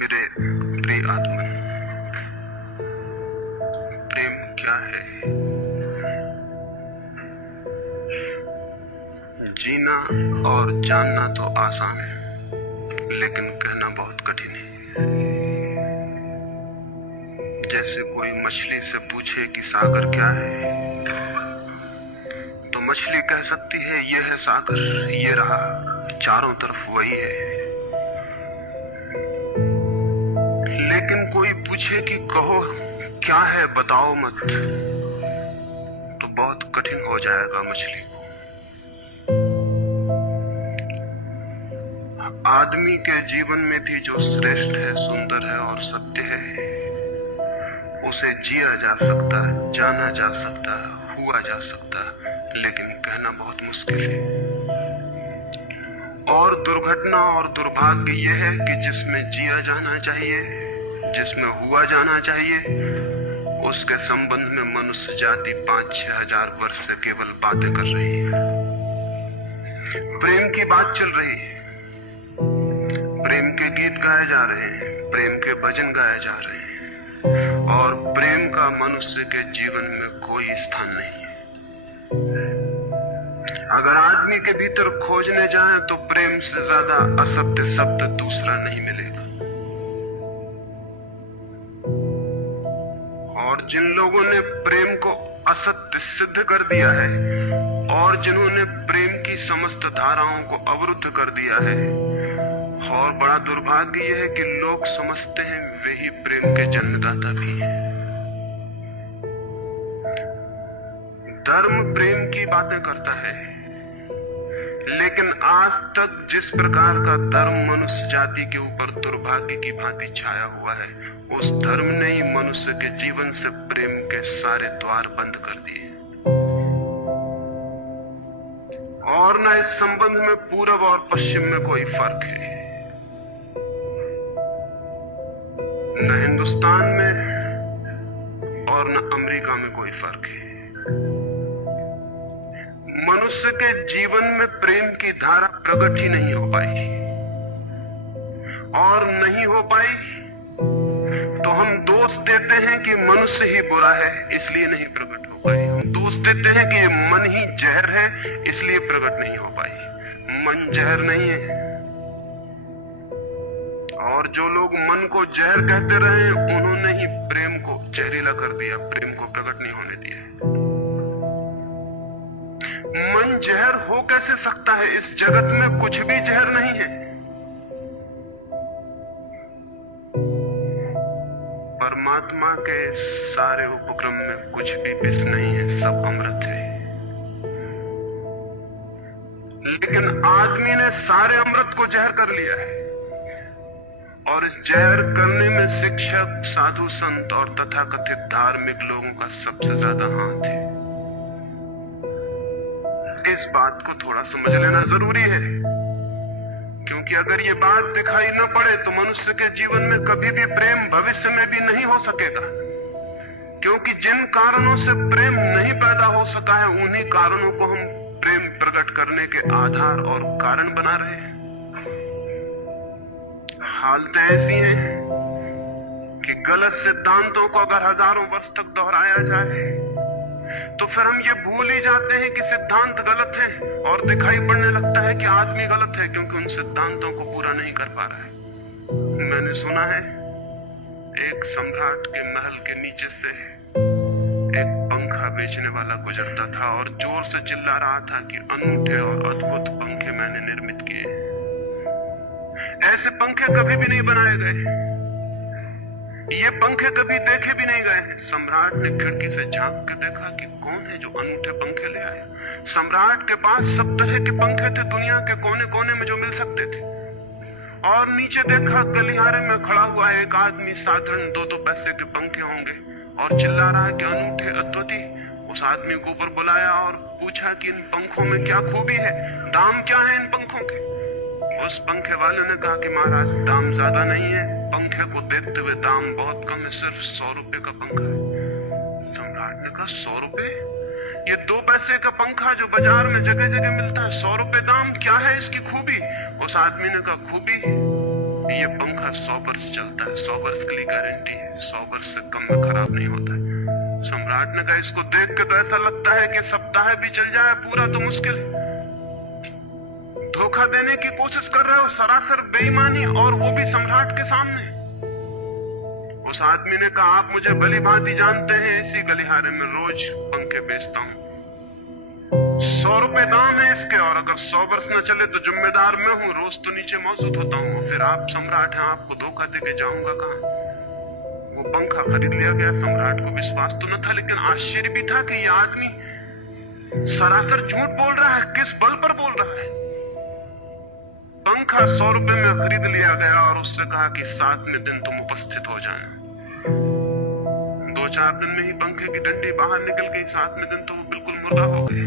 मेरे प्रिय आत्मन, प्रेम क्या है? जीना और जानना तो आसान है, लेकिन कहना बहुत कठिन है। जैसे कोई मछली से पूछे कि सागर क्या है, तो मछली कह सकती है ये है सागर, ये रहा, चारों तरफ वही है। लेकिन कोई पूछे कि कहो क्या है, बताओ मत, तो बहुत कठिन हो जाएगा मछली को। आदमी के जीवन में भी जो श्रेष्ठ है, सुंदर है और सत्य है, उसे जिया जा सकता है, जाना जा सकता है, हुआ जा सकता है, लेकिन कहना बहुत मुश्किल है। और दुर्घटना और दुर्भाग्य यह है कि जिसमें जिया जाना चाहिए, जिसमें हुआ जाना चाहिए, उसके संबंध में मनुष्य जाति 5-6 हजार वर्ष से केवल बातें कर रही है। प्रेम की बात चल रही है, प्रेम के गीत गाए जा रहे हैं, प्रेम के भजन गाए जा रहे हैं, और प्रेम का मनुष्य के जीवन में कोई स्थान नहीं है। अगर आदमी के भीतर खोजने जाएं तो प्रेम से ज्यादा असत्य शब्द दूसरा नहीं मिलेगा। और जिन लोगों ने प्रेम को असत्य सिद्ध कर दिया है, और जिन्होंने प्रेम की समस्त धाराओं को अवरुद्ध कर दिया है, और बड़ा दुर्भाग्य यह है कि लोग समझते हैं वे ही प्रेम के जन्मदाता भी हैं। धर्म प्रेम की बातें करता है, लेकिन आज तक जिस प्रकार का धर्म मनुष्य जाति के ऊपर दुर्भाग्य की भांति छाया हुआ है, उस धर्म ने ही मनुष्य के जीवन से प्रेम के सारे द्वार बंद कर दिए। और न इस संबंध में पूरब और पश्चिम में कोई फर्क है, न हिंदुस्तान में और न अमेरिका में कोई फर्क है। मनुष्य के जीवन में प्रेम की धारा प्रकट ही नहीं हो पाई, और नहीं हो पाई तो हम दोष देते हैं कि मनुष्य ही बुरा है, इसलिए नहीं प्रकट हो पाई। हम दोष देते हैं कि मन ही जहर है, इसलिए प्रकट नहीं हो पाई। मन जहर नहीं है, और जो लोग मन को जहर कहते रहे, उन्होंने ही प्रेम को जहरीला कर दिया, प्रेम को प्रकट नहीं होने दिया। मन जहर हो कैसे सकता है? इस जगत में कुछ भी जहर नहीं है। परमात्मा के सारे उपक्रम में कुछ भी विष नहीं है, सब अमृत है। लेकिन आदमी ने सारे अमृत को जहर कर लिया है, और इस जहर करने में शिक्षक, साधु, संत और तथाकथित धार्मिक लोगों का सबसे ज्यादा हाथ है। इस बात को थोड़ा समझ लेना जरूरी है, क्योंकि अगर ये बात दिखाई न पड़े तो मनुष्य के जीवन में कभी भी प्रेम भविष्य में भी नहीं हो सकेगा। क्योंकि जिन कारणों से प्रेम नहीं पैदा हो सका है, उन्हीं कारणों को हम प्रेम प्रकट करने के आधार और कारण बना रहे हैं। हालतें ऐसी हैं कि गलत सिद्धांतों को अगर हजारों वर्ष तक दोहराया जाए, तो फिर हम ये भूल ही जाते हैं कि सिद्धांत गलत है, और दिखाई पड़ने लगता है कि आदमी गलत है, क्योंकि उन सिद्धांतों को पूरा नहीं कर पा रहा है। मैंने सुना है एक सम्राट के महल के नीचे से एक पंखा बेचने वाला गुजरता था, और जोर से चिल्ला रहा था कि अनूठे और अद्भुत पंखे मैंने निर्मित किए। ऐसे पंखे कभी भी नहीं बनाए गए, ये पंखे कभी देखे भी नहीं गए। सम्राट ने खिड़की से झांक के देखा कि कौन है जो अनूठे पंखे ले आया। सम्राट के पास सब तरह के पंखे थे, दुनिया के कोने कोने में जो मिल सकते थे। और नीचे देखा, गलियारे में खड़ा हुआ एक आदमी, साधारण 2-2 पैसे के पंखे होंगे, और चिल्ला रहा है कि अनूठे, अद्भुत। उस आदमी को ऊपर बुलाया और पूछा कि इन पंखों में क्या खूबी है, दाम क्या है इन पंखों के। उस पंखे वाले ने कहा कि महाराज, दाम ज्यादा नहीं है, पंखे को देखते हुए दाम बहुत कम है, सिर्फ 100 रुपए का पंखा है। सम्राट ने कहा 100 रुपए? ये 2 पैसे का पंखा जो बाजार में जगह जगह मिलता है, 100 रुपए दाम, क्या है इसकी खूबी? उस आदमी ने कहा खूबी ये पंखा 100 वर्ष चलता है, 100 वर्ष के लिए गारंटी है, 100 वर्ष से कम में खराब नहीं होता है। सम्राट ने कहा इसको देख के तो ऐसा लगता है कि सप्ताह भी चल जाए पूरा तो मुश्किल है। धोखा देने की कोशिश कर रहे हो, सरासर बेईमानी, और वो भी सम्राट के सामने। उस आदमी ने कहा आप मुझे भली भांति जानते हैं, इसी गलिहारे में रोज पंखे बेचता हूं, 100 रुपए दाम है इसके, और अगर 100 वर्ष न चले तो जिम्मेदार मैं हूं, रोज तो नीचे मौजूद होता हूं। फिर आप सम्राट हैं, आपको धोखा देके जाऊंगा कहां? वो पंखा खरीद लिया गया। सम्राट को विश्वास तो न था, लेकिन आश्चर्य भी था कि यह आदमी सरासर झूठ बोल रहा है, किस बल पर बोल रहा है। पंखा 100 रुपए में खरीद लिया गया और उससे कहा कि 7वें दिन तुम उपस्थित हो जाना। 2-4 दिन में ही पंखे की डंडी बाहर निकल गई, 7वें दिन तो वो बिल्कुल मुर्दा हो गए।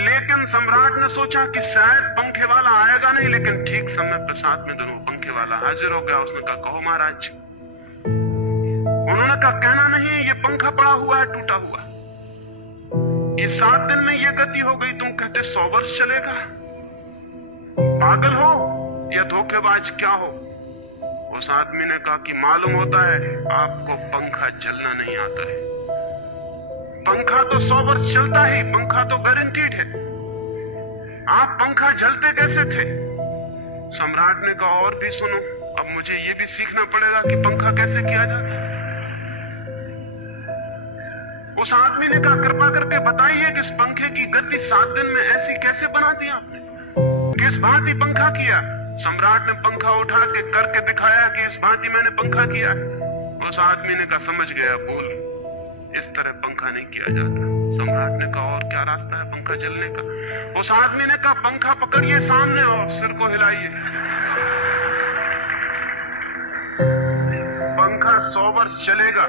लेकिन सम्राट ने सोचा कि शायद पंखे वाला आएगा नहीं, लेकिन ठीक समय पर 7वें दिन वो पंखे वाला हाजिर हो गया। उसने कहा कहो महाराज। उन्होंने कहा कहना नहीं, ये पंखा पड़ा हुआ है टूटा हुआ, ये 7 दिन में ये गति हो गई, तुम कहते 100 वर्ष चलेगा? पागल हो या धोखेबाज क्या हो? उस आदमी ने कहा कि मालूम होता है आपको पंखा चलना नहीं आता है। पंखा तो 100 वर्ष चलता ही, पंखा तो गारंटीड है। आप पंखा झलते कैसे थे? सम्राट ने कहा और भी सुनो, अब मुझे ये भी सीखना पड़ेगा कि पंखा कैसे किया जाता है। उस आदमी ने कहा कृपा करके बताइए कि इस पंखे की गति 7 दिन में ऐसी कैसे बना दी आपने, किस भांति पंखा किया? सम्राट ने पंखा उठा के करके दिखाया कि इस भांति मैंने पंखा किया। उस आदमी ने कहा समझ गया, बोल इस तरह पंखा नहीं किया जाता। सम्राट ने कहा और क्या रास्ता है पंखा चलने का? उस आदमी ने कहा पंखा पकड़िए सामने और सिर को हिलाइए। पंखा 100 वर्ष चलेगा,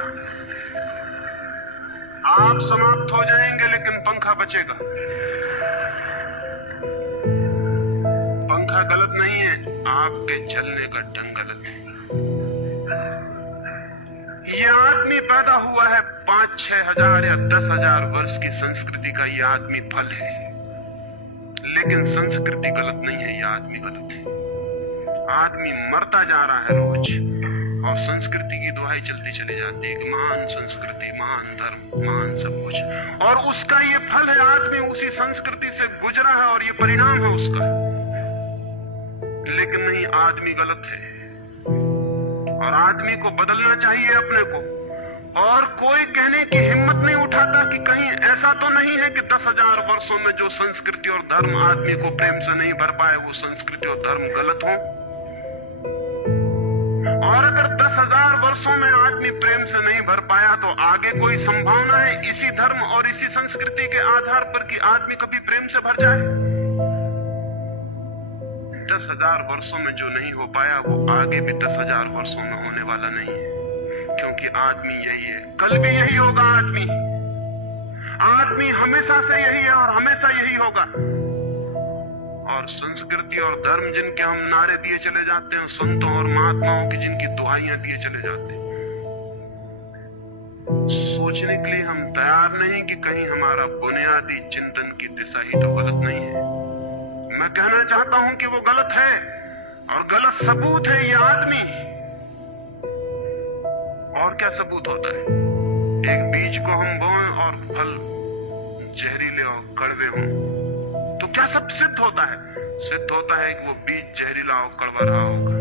आप समाप्त हो जाएंगे लेकिन पंखा बचेगा। पंखा गलत नहीं है, आपके चलने का ढंग गलत है। ये आदमी पैदा हुआ है 5-6 हजार या 10 हजार वर्ष की संस्कृति का, ये आदमी फल है, लेकिन संस्कृति गलत नहीं है, ये आदमी गलत है। आदमी मरता जा रहा है रोज और संस्कृति की दुहाई चलती चली जाती है कि महान संस्कृति, महान धर्म, महान सब कुछ, और उसका ये फल है। आदमी उसी संस्कृति से गुजरा है और ये परिणाम है उसका। लेकिन नहीं, आदमी गलत है और आदमी को बदलना चाहिए अपने को। और कोई कहने की हिम्मत नहीं उठाता कि कहीं ऐसा तो नहीं है कि 10,000 वर्षों में जो संस्कृति और धर्म आदमी को प्रेम से नहीं भर पाए, वो संस्कृति और धर्म गलत हो। और अगर 10,000 वर्षों में आदमी प्रेम से नहीं भर पाया तो आगे कोई संभावना है इसी धर्म और इसी संस्कृति के आधार पर कि आदमी कभी प्रेम से भर जाए? 10,000 वर्षों में जो नहीं हो पाया वो आगे भी 10,000 वर्षों में होने वाला नहीं है, क्योंकि आदमी यही है, कल भी यही होगा। आदमी हमेशा से यही है और हमेशा यही होगा। और संस्कृति और धर्म जिनके हम नारे दिए चले जाते हैं, संतों और महात्माओं की जिनकी दुहाइयां दिए चले जाते हैं, सोचने के लिए हम तैयार नहीं कि कहीं हमारा बुनियादी चिंतन की दिशा ही तो गलत नहीं है। मैं कहना चाहता हूं कि वो गलत है और गलत सबूत है ये आदमी। और क्या सबूत होता है? एक बीज को हम बोएं और फल जहरीले और कड़वे हों तो क्या सब सिद्ध होता है? सिद्ध होता है कि वो बीज जहरीला और कड़वा रहा होगा।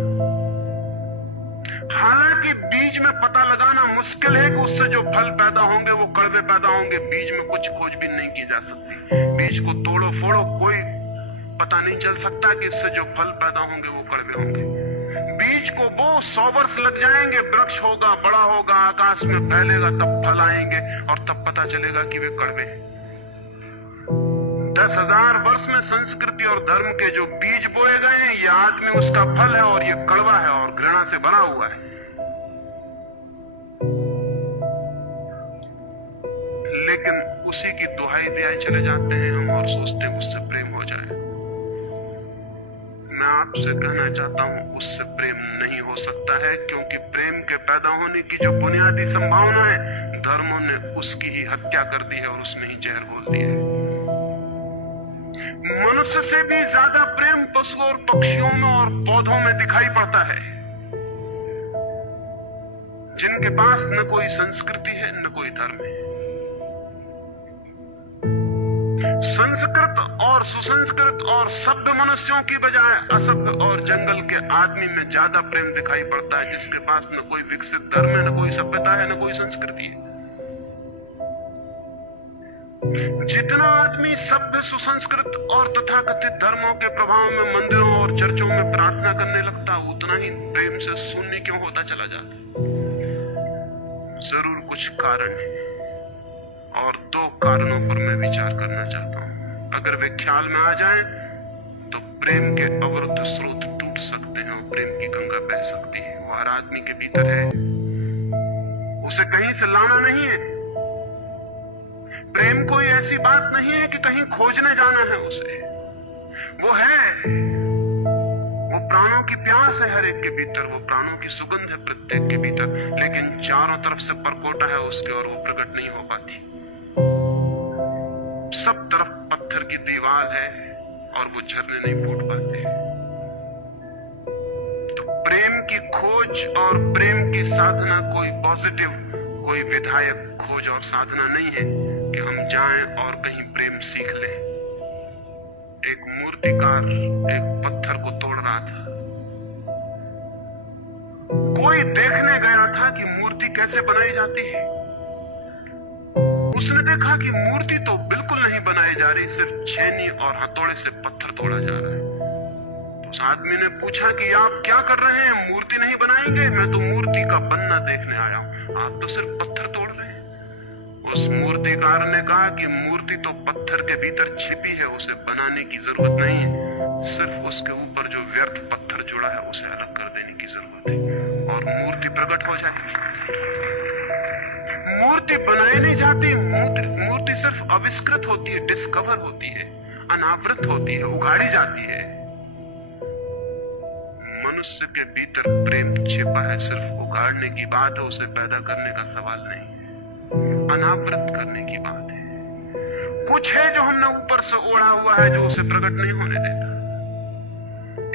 हालांकि बीज में पता लगाना मुश्किल है कि उससे जो फल पैदा होंगे वो कड़वे पैदा होंगे। बीज में कुछ खोजबीन नहीं की जा सकती। बीज को तोड़ो फोड़ो, कोई पता नहीं चल सकता कि इससे जो फल पैदा होंगे वो कड़वे होंगे। बीज को वो 100 वर्ष लग जाएंगे, वृक्ष होगा, बड़ा होगा, आकाश में फैलेगा, तब फल आएंगे और तब पता चलेगा कि वे कड़वे हैं। 10,000 वर्ष में संस्कृति और धर्म के जो बीज बोए गए हैं, ये आदमी उसका फल है और ये कड़वा है और घृणा से भरा हुआ है। लेकिन उसी की दुहाई दिए चले जाते हैं हम और सोचते हैं उससे प्रेम हो जाए। मैं आपसे कहना चाहता हूं उससे प्रेम नहीं हो सकता है, क्योंकि प्रेम के पैदा होने की जो बुनियादी संभावना है, धर्मों ने उसकी ही हत्या कर दी है और उसमें ही जहर घोल दिया है। मनुष्य से भी ज्यादा प्रेम पशुओं और पक्षियों में और पौधों में दिखाई पड़ता है, जिनके पास न कोई संस्कृति है न कोई धर्म है। संस्कृत और सुसंस्कृत और सभ्य मनुष्यों की बजाय असभ्य और जंगल के आदमी में ज्यादा प्रेम दिखाई पड़ता है, जिसके पास न कोई विकसित धर्म है, न कोई सभ्यता है, न कोई संस्कृति है। जितना आदमी सभ्य, सुसंस्कृत और तथाकथित धर्मों के प्रभाव में मंदिरों और चर्चों में प्रार्थना करने लगता, उतना ही प्रेम से शून्य क्यों होता चला जाता। जरूर कुछ कारण है, और दो कारणों पर मैं विचार करना चाहता हूं। अगर वे ख्याल में आ जाएं, तो प्रेम के अवरुद्ध स्रोत टूट सकते हैं और प्रेम की गंगा बह सकती है। वो हर आदमी के भीतर है, उसे कहीं से लाना नहीं है। प्रेम कोई ऐसी बात नहीं है कि कहीं खोजने जाना है उसे, वो है। वो प्राणों की प्यास है हर एक के भीतर, वो प्राणों की सुगंध है प्रत्येक के भीतर, लेकिन चारों तरफ से परकोटा है उसके और वो प्रकट नहीं हो पाती। सब तरफ पत्थर की दीवार है और वो झरने नहीं फूट पाते। तो प्रेम की खोज और प्रेम की साधना कोई पॉजिटिव, कोई विधायक खोज और साधना नहीं है कि हम जाएं और कहीं प्रेम सीख लें। एक मूर्तिकार एक पत्थर को तोड़ रहा था, कोई देखने गया था कि मूर्ति कैसे बनाई जाती है। उसने देखा कि मूर्ति तो बिल्कुल नहीं बनाई जा रही, सिर्फ छेनी और हथौड़े से पत्थर तोड़ा जा रहा है। तो उस आदमी ने पूछा कि आप क्या कर रहे हैं, मूर्ति नहीं बनाएंगे? मैं तो मूर्ति का बनना देखने आया हूं, आप तो सिर्फ पत्थर तोड़ रहे हैं। उस मूर्तिकार ने कहा कि मूर्ति तो पत्थर के भीतर छिपी है, उसे बनाने की जरूरत नहीं है, सिर्फ उसके ऊपर जो व्यर्थ पत्थर जुड़ा है उसे अलग कर देने की जरूरत है और मूर्ति प्रकट हो जाएगी। मूर्ति बनाई नहीं जाती, मूर्ति सिर्फ आविष्कृत होती है, डिस्कवर होती है, अनावृत होती है, उगाड़ी जाती है। मनुष्य के भीतर प्रेम छिपा है, सिर्फ उगाड़ने की बात है, उसे पैदा करने का सवाल नहीं है, अनावृत करने की बात है। कुछ है जो हमने ऊपर से ओढ़ा हुआ है, जो उसे प्रकट नहीं होने देता।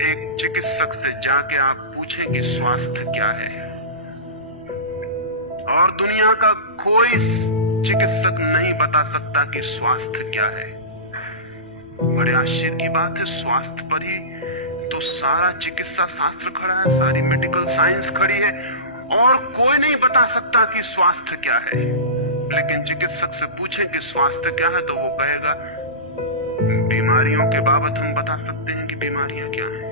एक चिकित्सक से जाके आप पूछें कि स्वास्थ्य क्या है, और दुनिया का कोई चिकित्सक नहीं बता सकता कि स्वास्थ्य क्या है। बड़े आश्चर्य की बात है, स्वास्थ्य पर ही तो सारा चिकित्सा शास्त्र खड़ा है, सारी मेडिकल साइंस खड़ी है, और कोई नहीं बता सकता कि स्वास्थ्य क्या है। लेकिन चिकित्सक से पूछें कि स्वास्थ्य क्या है, तो वो कहेगा बीमारियों के बाबत हम बता सकते हैं कि बीमारियां क्या हैं,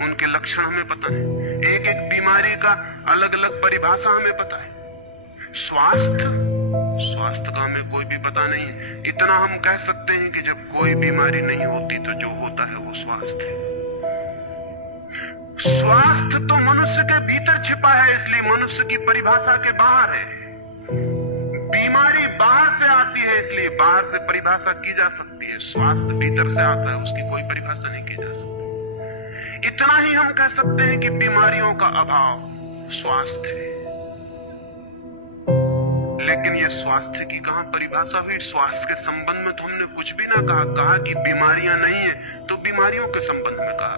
उनके लक्षण हमें पता है, एक एक बीमारी का अलग अलग परिभाषा हमें पता है। स्वास्थ्य का हमें कोई भी पता नहीं है। इतना हम कह सकते हैं कि जब कोई बीमारी नहीं होती तो जो होता है वो स्वास्थ्य है। स्वास्थ्य तो मनुष्य के भीतर छिपा है, इसलिए मनुष्य की परिभाषा के बाहर है। बीमारी बाहर से आती है, इसलिए बाहर से परिभाषा की जा सकती है। स्वास्थ्य भीतर से आता है, उसकी कोई परिभाषा नहीं की जा सकती। इतना ही हम कह सकते हैं कि बीमारियों का अभाव स्वास्थ्य है। लेकिन ये स्वास्थ्य की कहां परिभाषा हुई? स्वास्थ्य के संबंध में तो हमने कुछ भी ना कहा कि बीमारियां नहीं है, तो बीमारियों के संबंध में कहा।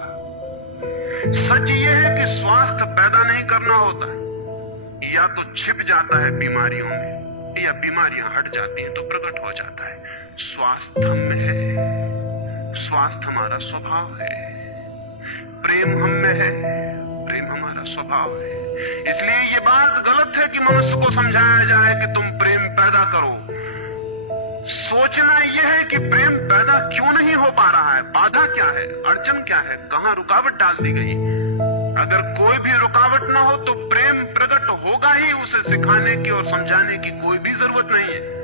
सच ये है कि स्वास्थ्य पैदा नहीं करना होता है, या तो छिप जाता है बीमारियों में, या बीमारियां हट जाती हैं तो प्रकट हो जाता है। स्वास्थ्य हम में है, स्वास्थ्य हमारा स्वभाव है। प्रेम हम में है, प्रेम हमारा स्वभाव है। इसलिए ये बात गलत है कि मनुष्य को समझाया जाए कि तुम प्रेम पैदा करो। सोचना यह है कि प्रेम पैदा क्यों नहीं हो पा रहा है, बाधा क्या है, अड़चन क्या है, कहां रुकावट डाल दी गई। अगर कोई भी रुकावट ना हो तो प्रेम प्रकट होगा ही, उसे सिखाने की और समझाने की कोई भी जरूरत नहीं है।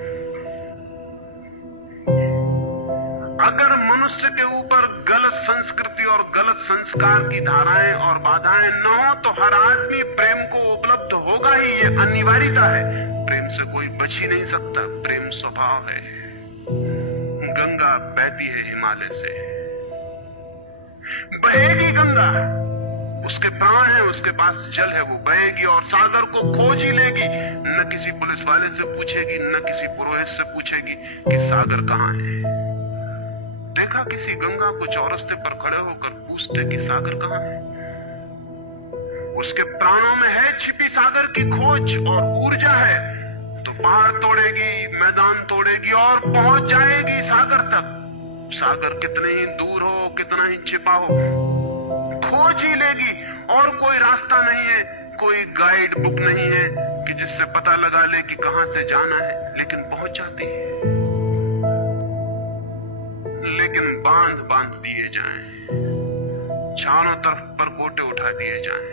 अगर मनुष्य के ऊपर गलत संस्कृति और गलत संस्कार की धाराएं और बाधाएं न हो तो हर आदमी प्रेम को उपलब्ध होगा ही, ये अनिवार्यता है। प्रेम से कोई बच ही नहीं सकता, प्रेम स्वभाव है। गंगा बहती है हिमालय से, बहेगी गंगा, उसके प्राण है, उसके पास जल है, वो बहेगी और सागर को खोज ही लेगी। न किसी पुलिस वाले से पूछेगी, न किसी पुरोहित से पूछेगी कि सागर कहां है। देखा किसी गंगा को चौरस्ते पर खड़े होकर पूछते कि सागर कहाँ है। उसके प्राणों में है छिपी सागर की खोज और ऊर्जा है, तो पहाड़ तोड़ेगी, मैदान तोड़ेगी और पहुंच जाएगी सागर तक। सागर कितने ही दूर हो, कितना ही छिपा हो, खोज ही लेगी। और कोई रास्ता नहीं है, कोई गाइड बुक नहीं है कि जिससे पता लगा ले कि कहां से जाना है, लेकिन पहुंच जाती है। लेकिन बांध बांध दिए जाएं, चारों तरफ पर गोटे उठा दिए जाएं,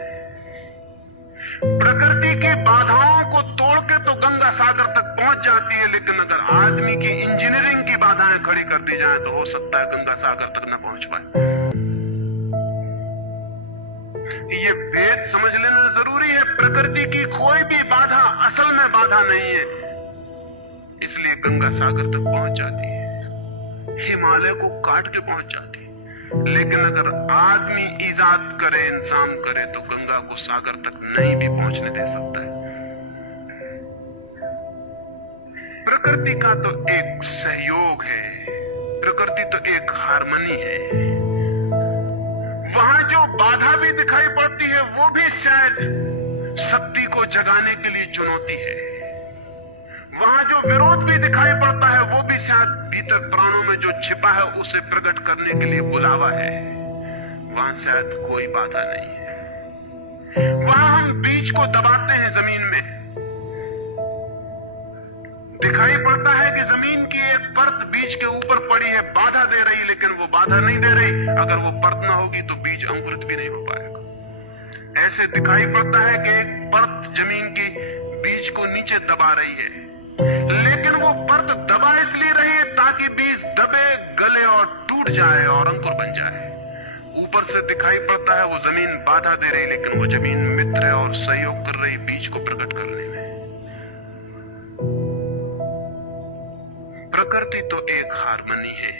प्रकृति की बाधाओं को तोड़ के तो गंगा सागर तक पहुंच जाती है, लेकिन अगर आदमी की इंजीनियरिंग की बाधाएं खड़ी कर दी जाएं तो हो सकता है गंगा सागर तक न पहुंच पाए। ये भेद समझ लेना जरूरी है। प्रकृति की कोई भी बाधा असल में बाधा नहीं है, इसलिए गंगा सागर तक पहुंच जाती है, हिमालय को काट के पहुंच जाती है। लेकिन अगर आदमी इजाद करे, इंतजाम करे, तो गंगा को सागर तक नहीं भी पहुंचने दे सकता है। प्रकृति का तो एक सहयोग है, प्रकृति तो एक हार्मनी है। वहां जो बाधा भी दिखाई पड़ती है वो भी शायद शक्ति को जगाने के लिए चुनौती है। वहां जो विरोध भी दिखाई पड़ता है वो भी शायद भीतर प्राणों में जो छिपा है उसे प्रकट करने के लिए बुलावा है। वहां शायद कोई बाधा नहीं है। वहां हम बीज को दबाते हैं जमीन में, दिखाई पड़ता है कि जमीन की एक परत बीज के ऊपर पड़ी है, बाधा दे रही, लेकिन वो बाधा नहीं दे रही। अगर वो परत ना होगी तो बीज अंकुरित भी नहीं हो पाएगा। ऐसे दिखाई पड़ता है कि एक परत जमीन की बीज को नीचे दबा रही है, लेकिन वो परत दबा इसलिए रही है ताकि बीज दबे, गले और टूट जाए और अंकुर बन जाए। ऊपर से दिखाई पड़ता है वो जमीन बाधा दे रही, लेकिन वो जमीन मित्र है और सहयोग कर रही बीज को प्रकट करने में। प्रकृति तो एक हार्मनी है,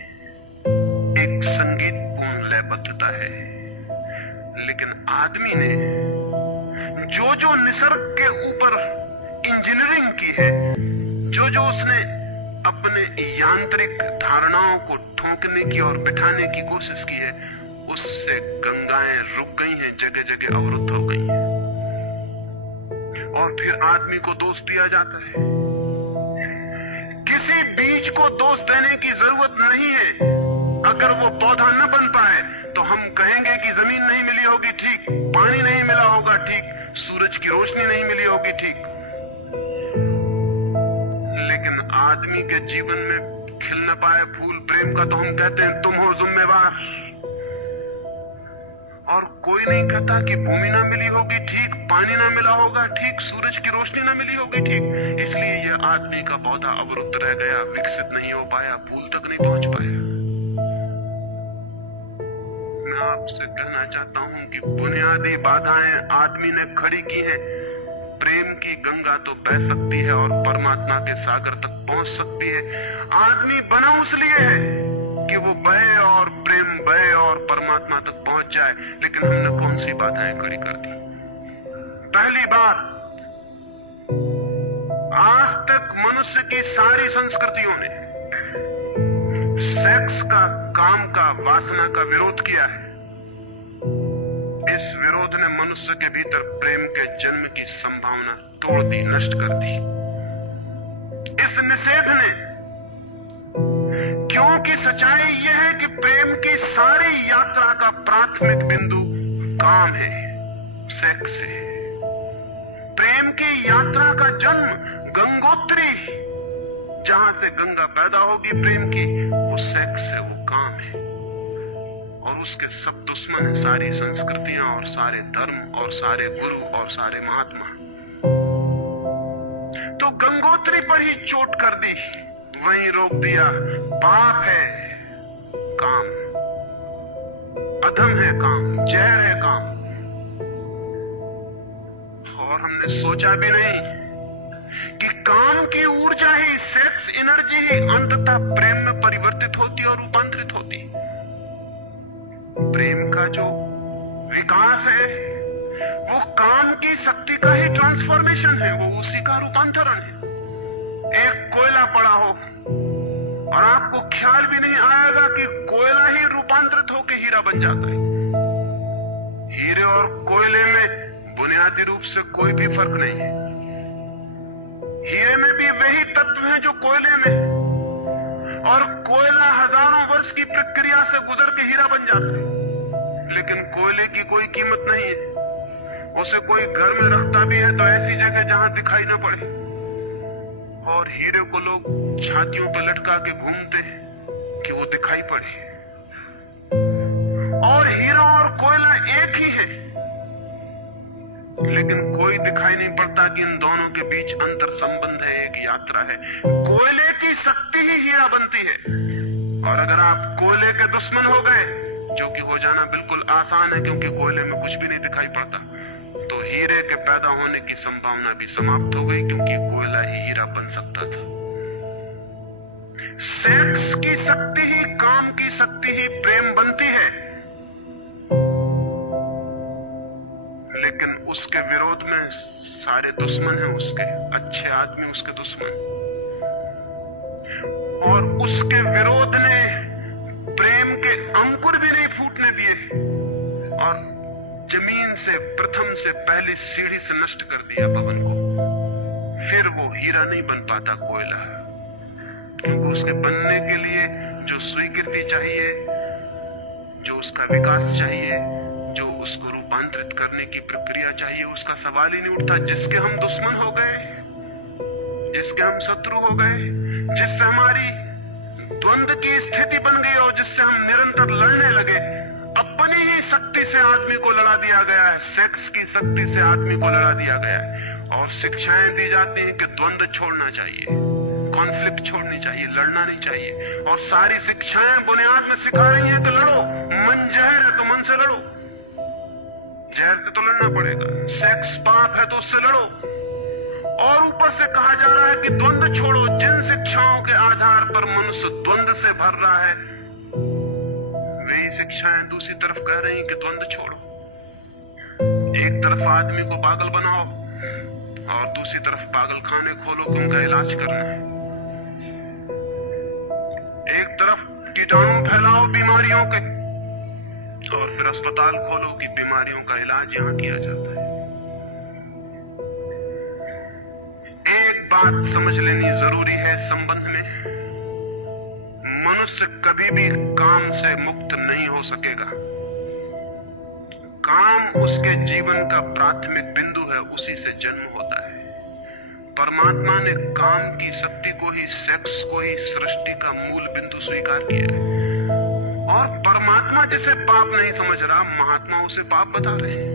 एक संगीतपूर्ण लयबद्धता है, लेकिन आदमी ने जो जो निसर्ग के ऊपर इंजीनियरिंग की है, जो जो उसने अपने यांत्रिक धारणाओं को ठोंकने की और बिठाने की कोशिश की है, उससे गंगाएं रुक गई हैं, जगह जगह अवरुद्ध हो गई हैं। और फिर आदमी को दोष दिया जाता है। किसी बीज को दोष देने की जरूरत नहीं है। अगर वो पौधा न बन पाए तो हम कहेंगे कि जमीन नहीं मिली होगी, ठीक, पानी नहीं मिला होगा, ठीक, सूरज की रोशनी नहीं मिली होगी, ठीक। लेकिन आदमी के जीवन में खिल न पाए फूल प्रेम का तो हम कहते हैं तुम हो जिम्मेवार। और कोई नहीं कहता कि भूमि ना मिली होगी, ठीक, पानी ना मिला होगा, ठीक, सूरज की रोशनी ना मिली होगी, ठीक। इसलिए यह आदमी का पौधा अवरुद्ध रह गया, विकसित नहीं हो पाया, फूल तक नहीं पहुंच पाया। मैं आपसे कहना चाहता हूं कि बुनियादी बाधाएं आदमी ने खड़ी की हैं। प्रेम की गंगा तो बह सकती है और परमात्मा के सागर तक पहुंच सकती है। आदमी बना इसलिए है कि वो बहे और प्रेम बहे और परमात्मा तक पहुंच जाए, लेकिन हमने कौन सी बाधाएं खड़ी कर दी? पहली बात, आज तक मनुष्य की सारी संस्कृतियों ने सेक्स का, काम का, वासना का विरोध किया है। इस विरोध ने मनुष्य के भीतर प्रेम के जन्म की संभावना तोड़ दी, नष्ट कर दी। इस निषेध ने, क्योंकि सच्चाई यह है कि प्रेम की सारी यात्रा का प्राथमिक बिंदु काम है, सेक्स है। प्रेम की यात्रा का जन्म गंगोत्री, जहां से गंगा पैदा होगी प्रेम की, वो सेक्स है, वो काम है। और उसके सब दुश्मन हैं, सारी संस्कृतियां और सारे धर्म और सारे गुरु और सारे महात्मा। तो गंगोत्री पर ही चोट कर दी, वहीं रोक दिया। पाप है काम, अधम है काम, जहर है काम। और हमने सोचा भी नहीं कि काम की ऊर्जा ही, सेक्स एनर्जी ही अंततः प्रेम में परिवर्तित होती और रूपांतरित होती। प्रेम का जो विकास है वो काम की शक्ति का ही ट्रांसफॉर्मेशन है, वो उसी का रूपांतरण है। एक कोयला पड़ा हो और आपको ख्याल भी नहीं आएगा कि कोयला ही रूपांतरित होकर हीरा बन जाता है। हीरे और कोयले में बुनियादी रूप से कोई भी फर्क नहीं है। हीरे में भी वही तत्व हैं जो कोयले में, और कोयला हजारों वर्ष की प्रक्रिया से गुजर के हीरा बन जाता है। लेकिन कोयले की कोई कीमत नहीं है। उसे कोई घर में रखता भी है तो ऐसी जगह जहां दिखाई न पड़े, और हीरे को लोग छातियों पर लटका के घूमते हैं कि वो दिखाई पड़े। और हीरा और कोयला एक ही है, लेकिन कोई दिखाई नहीं पड़ता कि इन दोनों के बीच अंतर संबंध है, एक यात्रा है। कोयले की शक्ति ही हीरा बनती है, और अगर आप कोयले के दुश्मन हो गए, जो कि हो जाना बिल्कुल आसान है क्योंकि कोयले में कुछ भी नहीं दिखाई पड़ता, तो हीरे के पैदा होने की संभावना भी समाप्त हो गई, क्योंकि कोयला ही हीरा बन सकता था। सेक्स की शक्ति ही, काम की शक्ति ही प्रेम बनती है, लेकिन उसके विरोध में सारे दुश्मन हैं उसके, अच्छे आदमी उसके दुश्मन, और उसके विरोध ने प्रेम के अंकुर भी नहीं फूटने दिए, और जमीन से प्रथम से पहली सीढ़ी से नष्ट कर दिया भवन को। फिर वो हीरा नहीं बन पाता कोयला, क्योंकि उसके बनने के लिए जो स्वीकृति चाहिए, जो उसका विकास चाहिए, जो उसको रूपांतरित करने की प्रक्रिया चाहिए, उसका सवाल ही नहीं उठता। जिसके हम दुश्मन हो गए, जिसके हम शत्रु हो गए, जिससे हमारी द्वंद्व की स्थिति बन गई और जिससे हम निरंतर लड़ने लगे, अपनी ही शक्ति से आदमी को लड़ा दिया गया है, सेक्स की शक्ति से आदमी को लड़ा दिया गया है। और शिक्षाएं दी जाती हैं कि द्वंद्व छोड़ना चाहिए, कॉन्फ्लिक्ट छोड़नी चाहिए, लड़ना नहीं चाहिए, और सारी शिक्षाएं बुनियाद में सिखा रही हैं कि लड़ो, मन जहर है तो मन से लड़ो, जहर से तो लड़ना पड़ेगा। सेक्स पाप है तो उससे लड़ो, और ऊपर से कहा जा रहा है कि द्वंद्व छोड़ो। जिन शिक्षाओं के आधार पर मनुष्य द्वंद्व से भर रहा है, वही शिक्षाएं दूसरी तरफ कह रही हैं कि द्वंद्व छोड़ो। एक तरफ आदमी को पागल बनाओ और दूसरी तरफ पागल खाने खोलो कि उनका इलाज करना है। एक तरफ कीटाणु फैलाओ बीमारियों के, और फिर अस्पताल खोलो कि बीमारियों का इलाज यहां किया जाता है। एक बात समझ लेनी जरूरी है संबंध में, मनुष्य कभी भी काम से मुक्त नहीं हो सकेगा। काम उसके जीवन का प्राथमिक बिंदु है, उसी से जन्म होता है। परमात्मा ने काम की शक्ति को ही, सेक्स को ही सृष्टि का मूल बिंदु स्वीकार किया है, और परमात्मा जिसे पाप नहीं समझ रहा, महात्मा उसे पाप बता रहे हैं।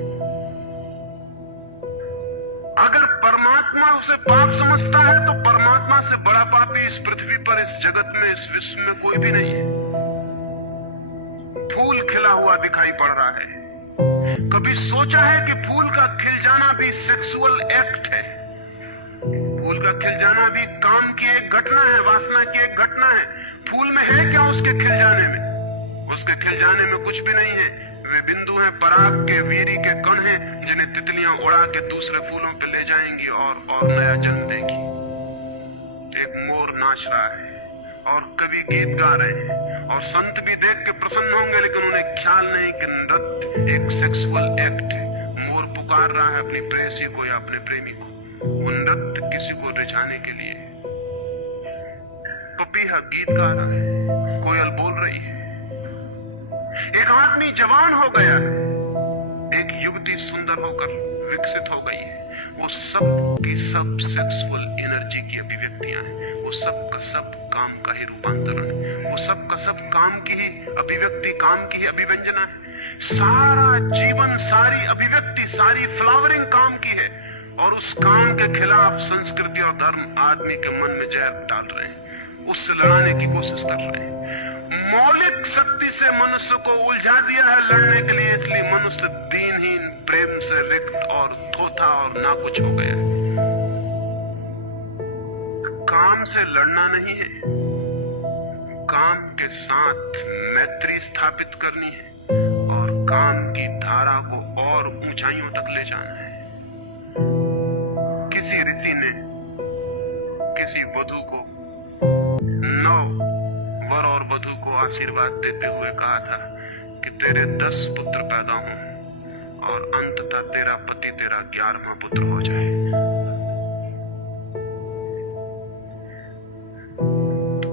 अगर परमात्मा उसे पाप समझता है तो परमात्मा से बड़ा पापी इस पृथ्वी पर, इस जगत में, इस विश्व में कोई भी नहीं है। फूल खिला हुआ दिखाई पड़ रहा है, कभी सोचा है कि फूल का खिल जाना भी सेक्सुअल एक्ट है? फूल का खिल जाना भी काम की एक घटना है, वासना की एक घटना है। फूल में है क्या उसके खिल जाने में? उसके खिल जाने में कुछ भी नहीं है। वे बिंदु हैं, पराग के, वीरी के कण हैं, जिन्हें तितलियां उड़ा के दूसरे फूलों पे ले जाएंगी और नया जन्म देंगी। एक मोर नाच रहा है और कवि गीत गा रहे हैं, और संत भी देख के प्रसन्न होंगे, लेकिन उन्हें ख्याल नहीं कि नृत्य एक सेक्सुअल एक्ट है। मोर पुकार रहा है अपनी प्रेयसी को या अपने प्रेमी को, वो नृत्य किसी को रिझाने के लिए। पपीहा गीत गा रहा है, कोयल बोल रही है। एक आदमी जवान हो गया है, एक युवती सुंदर होकर विकसित हो गई है। वो सब की सब सेक्सुअल एनर्जी की अभिव्यक्तियां हैं, वो सब का सब काम का ही रूपांतरण है, वो सब का सब काम की ही अभिव्यक्ति, काम की ही अभिव्यंजना है। सारा जीवन, सारी अभिव्यक्ति, सारी फ्लावरिंग काम की है, और उस काम के खिलाफ संस्कृति और धर्म आदमी के मन में जहर डाल रहे हैं, उससे लड़ाने की कोशिश कर रहे हैं। मौलिक शक्ति से मनुष्य को उलझा दिया है लड़ने के लिए, इसलिए मनुष्य दीनहीन, प्रेम से रिक्त और थोथा और नाकुछ हो गया है। काम से लड़ना नहीं है, काम के साथ मैत्री स्थापित करनी है और काम की धारा को और ऊंचाइयों तक ले जाना है। किसी ऋषि ने किसी वधू को 9 वर और वधू को आशीर्वाद देते हुए कहा था कि तेरे 10 पुत्र पैदा हों और अंततः तेरा पति तेरा 11वां पुत्र हो जाए।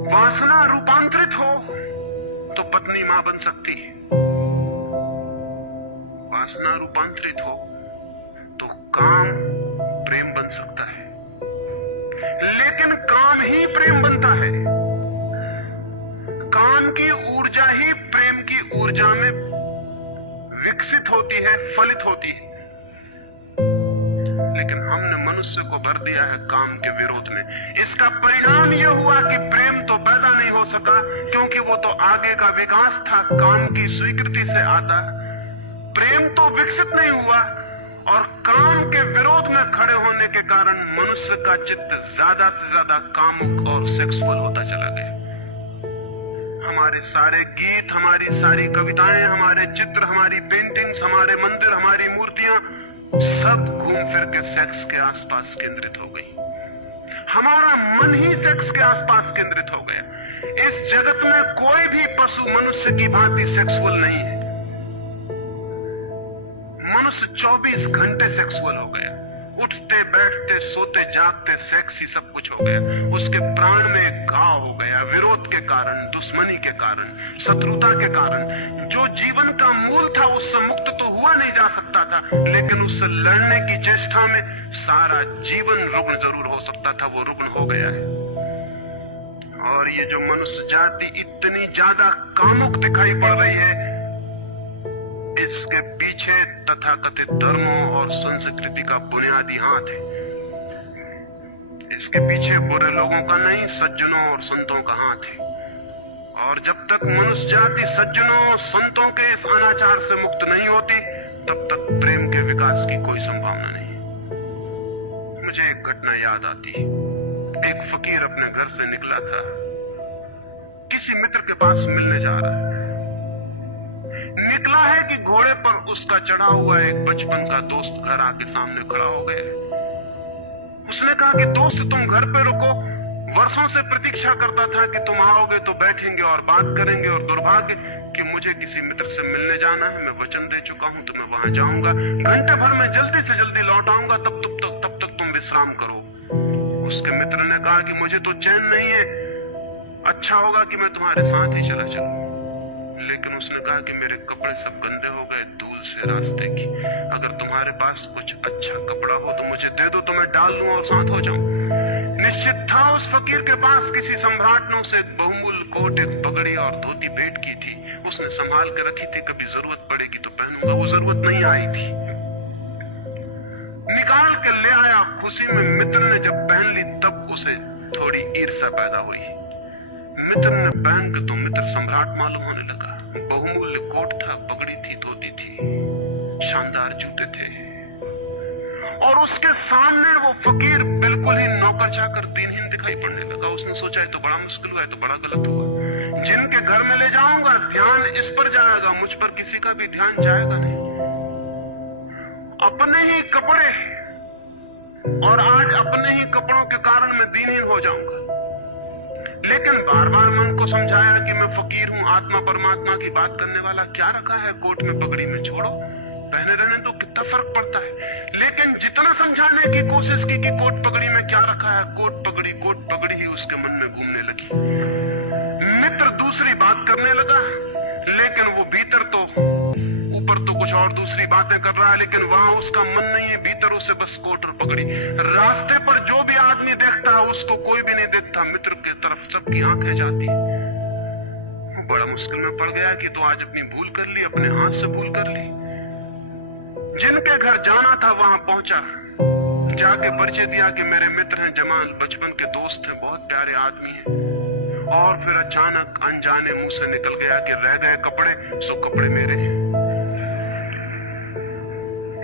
वासना रूपांतरित हो तो पत्नी मां बन सकती है, वासना रूपांतरित हो तो काम प्रेम बन सकता है, लेकिन काम ही प्रेम बनता है। काम की ऊर्जा ही प्रेम की ऊर्जा में विकसित होती है, फलित होती है। लेकिन हमने मनुष्य को भर दिया है काम के विरोध में। इसका परिणाम यह हुआ कि प्रेम तो पैदा नहीं हो सका, क्योंकि वो तो आगे का विकास था, काम की स्वीकृति से आता। प्रेम तो विकसित नहीं हुआ और काम के विरोध में खड़े होने के कारण मनुष्य का चित्त ज्यादा से ज्यादा कामुक और सेक्सुअल होता चला गया। हमारे सारे गीत, हमारी सारी कविताएं, हमारे चित्र, हमारी पेंटिंग्स, हमारे मंदिर, हमारी मूर्तियां सब घूम फिर के सेक्स के आसपास केंद्रित हो गई। हमारा मन ही सेक्स के आसपास केंद्रित हो गया। इस जगत में कोई भी पशु मनुष्य की भांति सेक्सुअल नहीं है। मनुष्य 24 घंटे सेक्सुअल हो गया। उठते बैठते सोते जागते सेक्स ही सब कुछ हो गया। उसके प्राण में एक घाव हो गया, विरोध के कारण, दुश्मनी के कारण, शत्रुता के कारण। जो जीवन का मूल था उससे मुक्त तो हुआ नहीं जा सकता था, लेकिन उससे लड़ने की चेष्टा में सारा जीवन रुग्ण जरूर हो सकता था, वो रुग्ण हो गया है। और ये जो मनुष्य जाति इतनी ज्यादा कामुक दिखाई पड़ रही है, इसके पीछे तथाकथित धर्मों और संस्कृति का बुनियादी हाथ है। इसके पीछे बुरे लोगों का नहीं, सज्जनों और संतों का हाथ है। और जब तक मनुष्य जाति सज्जनों और संतों के इस अनाचार से मुक्त नहीं होती, तब तक प्रेम के विकास की कोई संभावना नहीं। मुझे एक घटना याद आती है। एक फकीर अपने घर से निकला था, किसी मित्र के पास मिलने जा रहा है। निकला है कि घोड़े पर उसका चढ़ा हुआ एक बचपन का दोस्त घर आके सामने खड़ा हो गया। उसने कहा कि दोस्त तुम घर पे रुको, वर्षों से प्रतीक्षा करता था कि तुम आओगे तो बैठेंगे और बात करेंगे, और दुर्भाग्य कि मुझे किसी मित्र से मिलने जाना है, मैं वचन दे चुका हूं, तो मैं वहां जाऊंगा, घंटे भर में जल्दी से जल्दी लौट आऊंगा, तब तक तुम विश्राम करो। उसके मित्र ने कहा कि मुझे तो चैन नहीं है, अच्छा होगा कि मैं तुम्हारे साथ ही चला चलूं। लेकिन उसने कहा कि मेरे कपड़े सब गंदे हो गए धूल से रास्ते की, अगर तुम्हारे पास कुछ अच्छा कपड़ा हो तो मुझे दे दो, तो मैं डाल लूं और साथ हो जाऊं। निश्चित था उस फकीर के पास किसी सम्राट ने उसे एक बहुमूल्य कोट, एक पगड़ी और धोती भेंट की थी। उसने संभाल कर रखी थी, कभी जरूरत पड़ेगी तो पहनूंगा। वो जरूरत नहीं आई थी, निकाल के ले आया। खुशी में मित्र ने जब पहन ली तब उसे थोड़ी ईर्ष्या पैदा हुई। मित्र ने पहन के तो मित्र सम्राट मालूम होने लगा। बहुमूल्य कोट था, पगड़ी थी, धोती थी, शानदार जूते थे, और उसके सामने वो फकीर बिल्कुल ही नौकर चाकर दिनहीन दिखाई पड़ने लगा। उसने सोचा है तो बड़ा मुश्किल हुआ, है तो बड़ा गलत हुआ। जिनके घर में ले जाऊंगा ध्यान इस पर जाएगा, मुझ पर किसी का भी ध्यान जाएगा नहीं। अपने ही कपड़े, और आज अपने ही कपड़ों के कारण मैं दिनहीन हो जाऊंगा। लेकिन बार बार मन को समझाया कि मैं फकीर हूं, आत्मा परमात्मा की बात करने वाला, क्या रखा है कोट में पगड़ी में, छोड़ो, पहने रहने तो कितना फर्क पड़ता है। लेकिन जितना समझाने की कोशिश की कि कोट पगड़ी में क्या रखा है, कोट पगड़ी ही उसके मन में घूमने लगी। मित्र दूसरी बात करने लगा, लेकिन वो भीतर तो ऊपर तो कुछ और दूसरी बातें कर रहा है, लेकिन वहां उसका मन नहीं है, भीतर उसे बस कोट और पगड़ी। रास्ते पर जो भी आदमी देखता है उसको कोई भी नहीं देखता, मित्र की तरफ सबकी आंखें जाती। वो बड़ा मुश्किल में पड़ गया कि तो आज अपनी भूल कर ली, अपने हाथ से भूल कर ली। जिनके घर जाना था वहां पहुंचा, जाके परिचय दिया कि मेरे मित्र हैं, जमाल, बचपन के दोस्त हैं, बहुत प्यारे आदमी हैं। और फिर अचानक अनजाने मुंह से निकल गया कि रह गए कपड़े सो कपड़े मेरे हैं।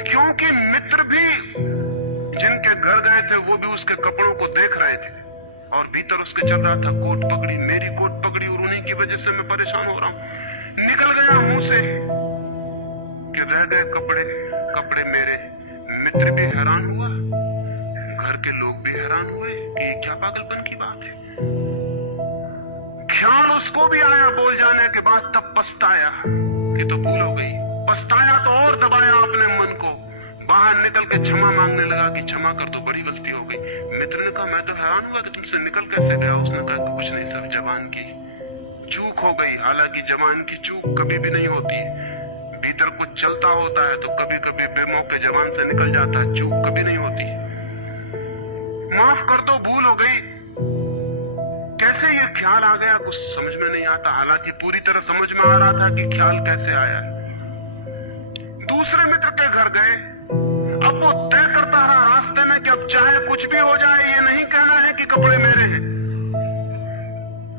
क्योंकि मित्र भी जिनके घर गए थे वो भी उसके कपड़ों को देख रहे थे, और भीतर उसके चल रहा था कोट पगड़ी, मेरी कोट पगड़ी, और उन्हीं की वजह से मैं परेशान हो रहा हूं। निकल गया मुंह से कि रह गए कपड़े मेरे। मित्र भी हैरान हुआ, घर के लोग भी हैरान हुए कि क्या पागलपन की बात है। ख्याल उसको भी आया बोल जाने के बाद, तब पछताया कि तो भूल हो गई। पछताया तो और दबाया अपने मन को, बाहर निकल के क्षमा मांगने लगा कि क्षमा कर दो, बड़ी गलती हो गई। मित्र ने कहा मैं तो हैरान हुआ कि तुमसे निकल कैसे गया। उसने कहा कि कुछ नहीं, सिर्फ जबान की चूक हो गई। हालांकि जबान की चूक कभी भी नहीं होती है, भीतर कुछ चलता होता है तो कभी कभी बेमौके जबान से निकल जाता है, चूक कभी नहीं होती है। माफ कर दो, भूल हो गई। कैसे ये ख्याल आ गया कुछ समझ में नहीं आता, हालांकि पूरी तरह समझ में आ रहा था कि ख्याल कैसे आया। दूसरे मित्र के घर गए। अब वो तय करता रहा रास्ते में कि अब चाहे कुछ भी हो जाए, ये नहीं कहना है कि कपड़े मेरे हैं।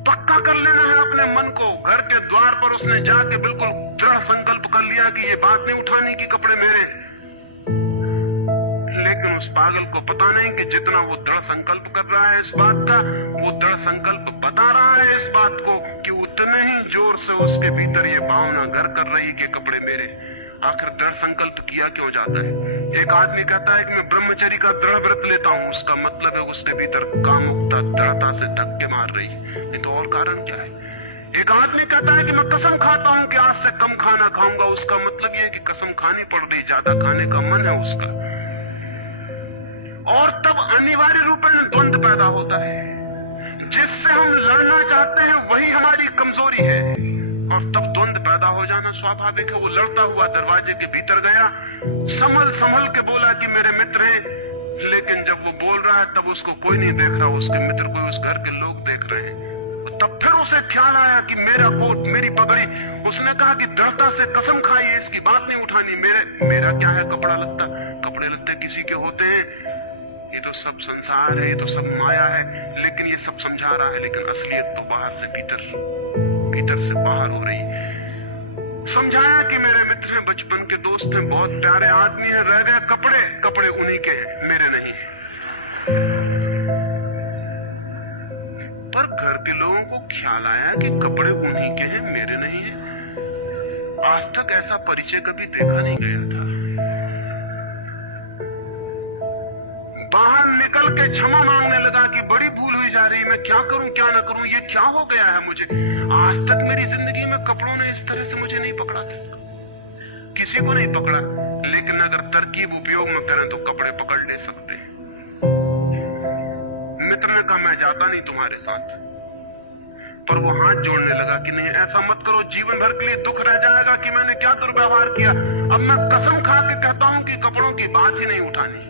पक्का कर लेना है अपने मन को। घर के द्वार पर उसने जाके बिल्कुल दृढ़ संकल्प कर लिया कि ये बात नहीं उठानी कि कपड़े मेरे हैं। लेकिन उस पागल को पता नहीं कि जितना वो दृढ़ संकल्प कर रहा है इस बात का, वो दृढ़ संकल्प बता रहा है इस बात को कि उतने ही जोर से उसके भीतर ये भावना घर कर रही कि कपड़े मेरे। आखिर दृढ़ संकल्प किया क्यों जाता है? एक आदमी कहता है कि मैं ब्रह्मचर्य का दृढ़ व्रत लेता हूँ, उसका मतलब है उसके भीतर कामुकता दृढ़ता से धक्के मार रही है, नहीं तो और कारण क्या है? एक आदमी कहता है कि मैं कसम खाता हूँ कि आज से कम खाना खाऊंगा, उसका मतलब ये है कि कसम खानी पड़ रही, ज्यादा खाने का मन है उसका। और तब अनिवार्य रूप में द्वंद पैदा होता है। जिससे हम लड़ना चाहते हैं वही हमारी कमजोरी है, और तब द्वंद पैदा हो जाना स्वाभाविक है। वो लड़ता हुआ दरवाजे के भीतर गया, संभल संभल के बोला कि मेरे मित्र हैं, लेकिन जब वो बोल रहा है तब उसको कोई नहीं देख रहा, उसके मित्र को उस घर के लोग देख रहे हैं। तब फिर उसे ख्याल आया कि मेरा कोट, मेरी पगड़ी। उसने कहा कि दृढ़ता से कसम खाई, इसकी बात नहीं उठानी। मेरा क्या है कपड़ा लत्ता? कपड़े लत्ते किसी के होते हैं, ये तो सब संसार है, ये तो सब माया है। लेकिन ये सब समझा रहा है, लेकिन असलियत तो बाहर से भीतर, भीतर से बाहर हो रही। समझाया कि मेरे मित्र हैं, बचपन के दोस्त हैं, बहुत प्यारे आदमी हैं, रह गए कपड़े, कपड़े उन्हीं के हैं, मेरे नहीं है। पर घर के लोगों को ख्याल आया कि कपड़े उन्हीं के हैं, मेरे नहीं है। आज तक ऐसा परिचय कभी देखा नहीं गया था। बाहर निकल के क्षमा मांगने लगा कि बड़ी भूल हुई जा रही, मैं क्या करूं क्या ना करूं, ये क्या हो गया है मुझे। आज तक मेरी जिंदगी में कपड़ों ने इस तरह से मुझे नहीं पकड़ा था, किसी को नहीं पकड़ा। लेकिन अगर तरकीब उपयोग में करें तो कपड़े पकड़ ले सकते हैं। मित्र ने कहा मैं जाता नहीं तुम्हारे साथ, पर वो हाथ जोड़ने लगा कि नहीं ऐसा मत करो, जीवन भर के लिए दुख रह जाएगा कि मैंने क्या दुर्व्यवहार किया। अब मैं कसम खा के कहता हूं कि कपड़ों की बात ही नहीं उठानी।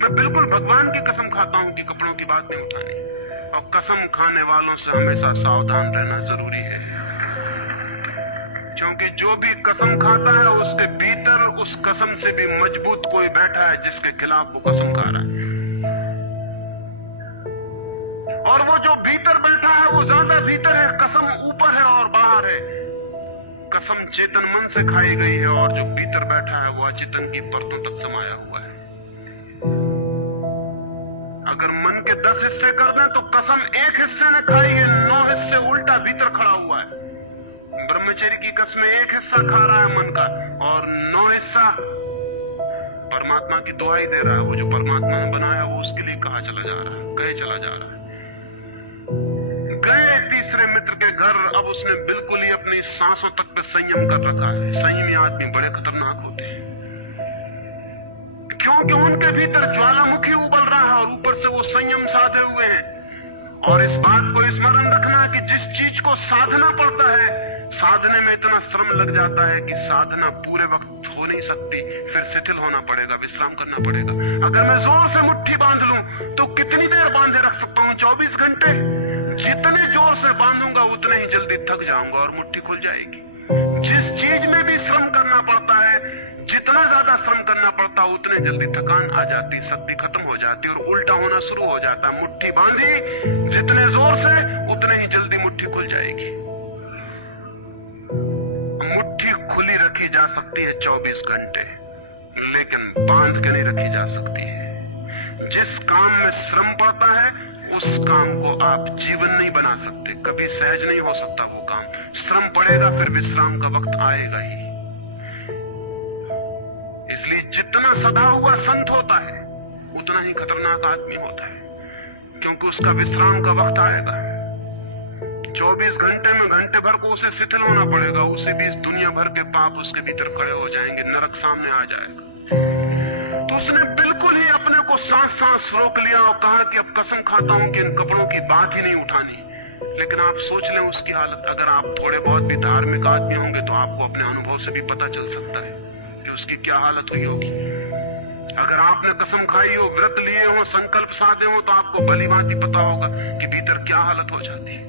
मैं बिल्कुल भगवान की कसम खाता हूं कि कपड़ों की बात नहीं उठानी। और कसम खाने वालों से हमेशा सावधान रहना जरूरी है, क्योंकि जो भी कसम खाता है उसके भीतर उस कसम से भी मजबूत कोई बैठा है जिसके खिलाफ वो कसम खा रहा है। और वो जो भीतर बैठा है वो ज्यादा भीतर है, कसम ऊपर है और बाहर है। कसम चेतन मन से खाई गई है और जो भीतर बैठा है वो अचेतन की परतों तक समाया हुआ है। अगर मन के 10 हिस्से कर दें तो कसम एक हिस्से ने खाई है, 9 हिस्से उल्टा भीतर खड़ा हुआ है। ब्रह्मचर्य की कसमें एक हिस्सा खा रहा है मन का, और 9 हिस्सा परमात्मा की दुहाई दे रहा है। वो जो परमात्मा ने बनाया वो उसके लिए कहा चला जा रहा है, कहे चला जा रहा है। गए तीसरे मित्र के घर, अब उसने बिल्कुल ही अपनी सांसों तक पे संयम कर रखा है। संयमी आदमी बड़े खतरनाक होते हैं, क्योंकि उनके भीतर ज्वालामुखी उबल रहा है और ऊपर से वो संयम साधे हुए हैं। और इस बात को स्मरण रखना कि जिस चीज को साधना पड़ता है, साधने में इतना श्रम लग जाता है कि साधना पूरे वक्त हो नहीं सकती, फिर शिथिल होना पड़ेगा, विश्राम करना पड़ेगा। अगर मैं जोर से मुट्ठी बांध लूं तो कितनी देर बांधे रख सकता हूं? 24 घंटे। जितने जोर से बांधूंगा उतने ही जल्दी थक जाऊंगा और मुट्ठी खुल जाएगी। जिस चीज में भी श्रम करना पड़ता है, जितना ज्यादा श्रम करना पड़ता है उतने जल्दी थकान आ जाती, शक्ति खत्म हो जाती और उल्टा होना शुरू हो जाता। मुट्ठी बांधी जितने जोर से उतने ही जल्दी मुट्ठी खुल जाएगी। मुट्ठी खुली रखी जा सकती है 24 घंटे, लेकिन बांध के नहीं रखी जा सकती है। जिस काम में श्रम पड़ता है उस काम को आप जीवन नहीं बना सकते, कभी सहज नहीं हो सकता वो काम। श्रम पड़ेगा, फिर विश्राम का वक्त आएगा ही। इसलिए जितना सदा हुआ संत होता है उतना ही खतरनाक आदमी होता है, क्योंकि उसका विश्राम का वक्त आएगा। 24 घंटे में घंटे भर को उसे शिथिल होना पड़ेगा, उसी बीच दुनिया भर के पाप उसके भीतर खड़े हो जाएंगे, नरक सामने आ जाएगा। तो उसने बिल्कुल ही अपने को सांस सांस रोक लिया और कहा कि अब कसम खाता हूं कि इन कपड़ों की बात ही नहीं उठानी। लेकिन आप सोच लें उसकी हालत, अगर आप थोड़े बहुत भी धार्मिक आदमी होंगे तो आपको अपने अनुभव से भी पता चल सकता है कि उसकी क्या हालत हुई होगी। अगर आपने कसम खाई हो, व्रत लिए हो, संकल्प साधे हो, तो आपको भली भांति पता होगा कि भीतर क्या हालत हो जाती है।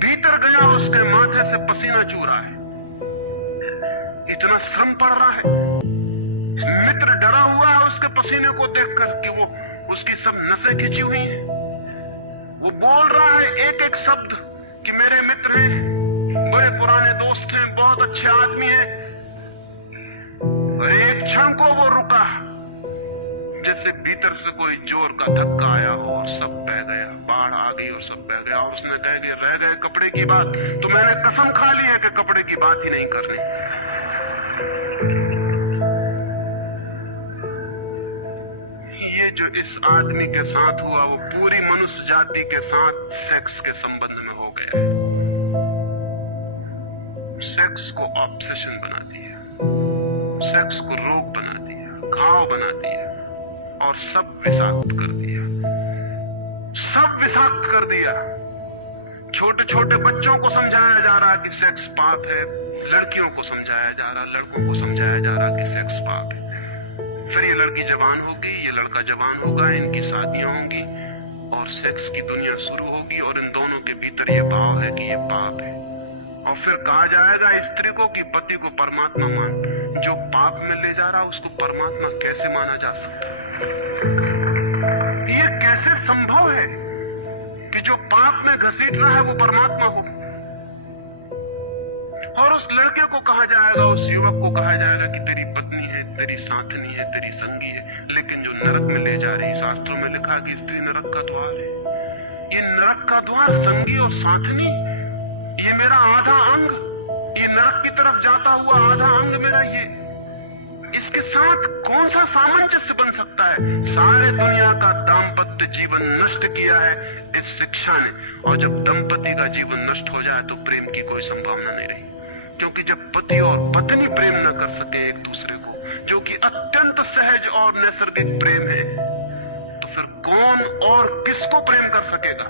भीतर गया, उसके माथे से पसीना चू रहा है, इतना श्रम पड़ रहा है। मित्र डरा हुआ है उसके पसीने को देखकर कि वो उसकी सब नसें खिंची हुई हैं। वो बोल रहा है एक एक शब्द कि मेरे मित्र हैं, बड़े पुराने दोस्त हैं, बहुत अच्छे आदमी हैं। और एक क्षण को वो रुका, जैसे भीतर से कोई जोर का धक्का आया हो और सब बह गया, बाढ़ आ गई और सब बह गया। और उसने कह दिया, रह गए कपड़े की बात, तो मैंने कसम खा ली है कि कपड़े की बात ही नहीं करनी। ये जो इस आदमी के साथ हुआ वो पूरी मनुष्य जाति के साथ सेक्स के संबंध में हो गया। सेक्स को ऑब्सेशन बना दिया, सेक्स को रोग बना दिया, घाव बना दिया और सब विषाक्त कर दिया, सब विषाक्त कर दिया। छोटे छोटे बच्चों को समझाया जा रहा कि सेक्स पाप है, लड़कियों को समझाया जा रहा, लड़कों को समझाया जा रहा कि सेक्स पाप है। फिर ये लड़की जवान होगी, ये लड़का जवान होगा, इनकी शादियां होंगी और सेक्स की दुनिया शुरू होगी और इन दोनों के भीतर ये भाव है कि ये पाप है। और फिर कहा जाएगा स्त्री को कि पति को परमात्मा मान। जो पाप में ले जा रहा उसको परमात्मा कैसे माना जा सकता है? ये कैसे संभव है कि जो पाप में घसीट रहा है वो परमात्मा हो? और उस लड़के को कहा जाएगा, उस युवक को कहा जाएगा कि तेरी पत्नी है, तेरी साथनी है, तेरी संगी है। लेकिन जो नरक में ले जा रही, शास्त्रों में लिखा कि स्त्री नरक का द्वार है। ये नरक का द्वार, संगी और साथनी, ये मेरा आधा अंग, ये नरक की तरफ जाता हुआ आधा अंग मेरा, ये इसके साथ कौन सा सामंजस्य बन सकता है? सारे दुनिया का दाम्पत्य जीवन नष्ट किया है इस शिक्षा ने। और जब दंपति का जीवन नष्ट हो जाए तो प्रेम की कोई संभावना नहीं रही, क्योंकि जब पति और पत्नी प्रेम न कर सके एक दूसरे को, जो कि अत्यंत सहज और नैसर्गिक प्रेम है, तो फिर कौन और किसको प्रेम कर सकेगा?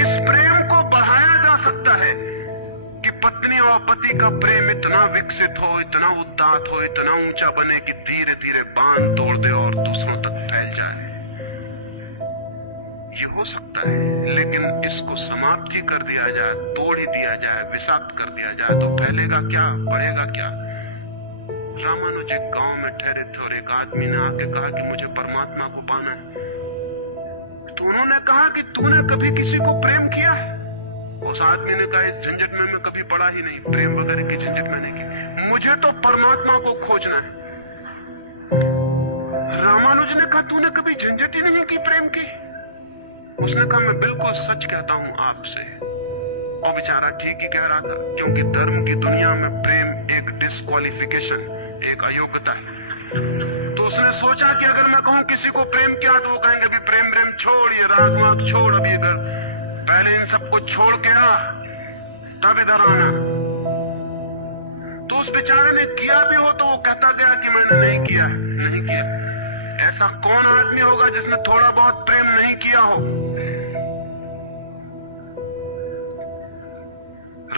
इस प्रेम को बढ़ाया जा सकता है कि पत्नी और पति का प्रेम इतना विकसित हो, इतना उदात्त हो, इतना ऊंचा बने कि धीरे धीरे बांध तोड़ दे और दूसरों तक फैल जाए। ये हो सकता है, लेकिन इसको समाप्त ही कर दिया जाए, तोड़ ही दिया जाए, विषाक्त कर दिया जाए तो फैलेगा क्या, बढ़ेगा क्या? रामानुज एक गांव में ठहरे थे और एक आदमी ने आके कहा कि मुझे परमात्मा को पाना है। तो उन्होंने कहा कि तूने कभी किसी को प्रेम किया है? उस आदमी ने कहा, इस झंझट में मैं कभी पड़ा ही नहीं, प्रेम वगैरह की झंझट मैंने की, मुझे तो परमात्मा को खोजना है। रामानुज ने कहा, तूने कभी झंझट ही नहीं की प्रेम की? उसने कहा, मैं बिल्कुल सच कहता हूं आपसे। और बेचारा ठीक ही कह रहा था, क्योंकि धर्म की दुनिया में प्रेम एक डिस्क्वालिफिकेशन, एक अयोग्यता है। तो उसने सोचा कि अगर मैं कहूं किसी को प्रेम किया तो वो कहेंगे भी प्रेम प्रेम छोड़, ये राग माग छोड़, अभी अगर पहले इन सबको छोड़ के आ तब इधर आना। तो उस बेचारे ने किया भी हो तो वो कहता गया कि मैंने नहीं किया, नहीं किया। ऐसा कौन आदमी होगा जिसने थोड़ा बहुत प्रेम नहीं किया हो?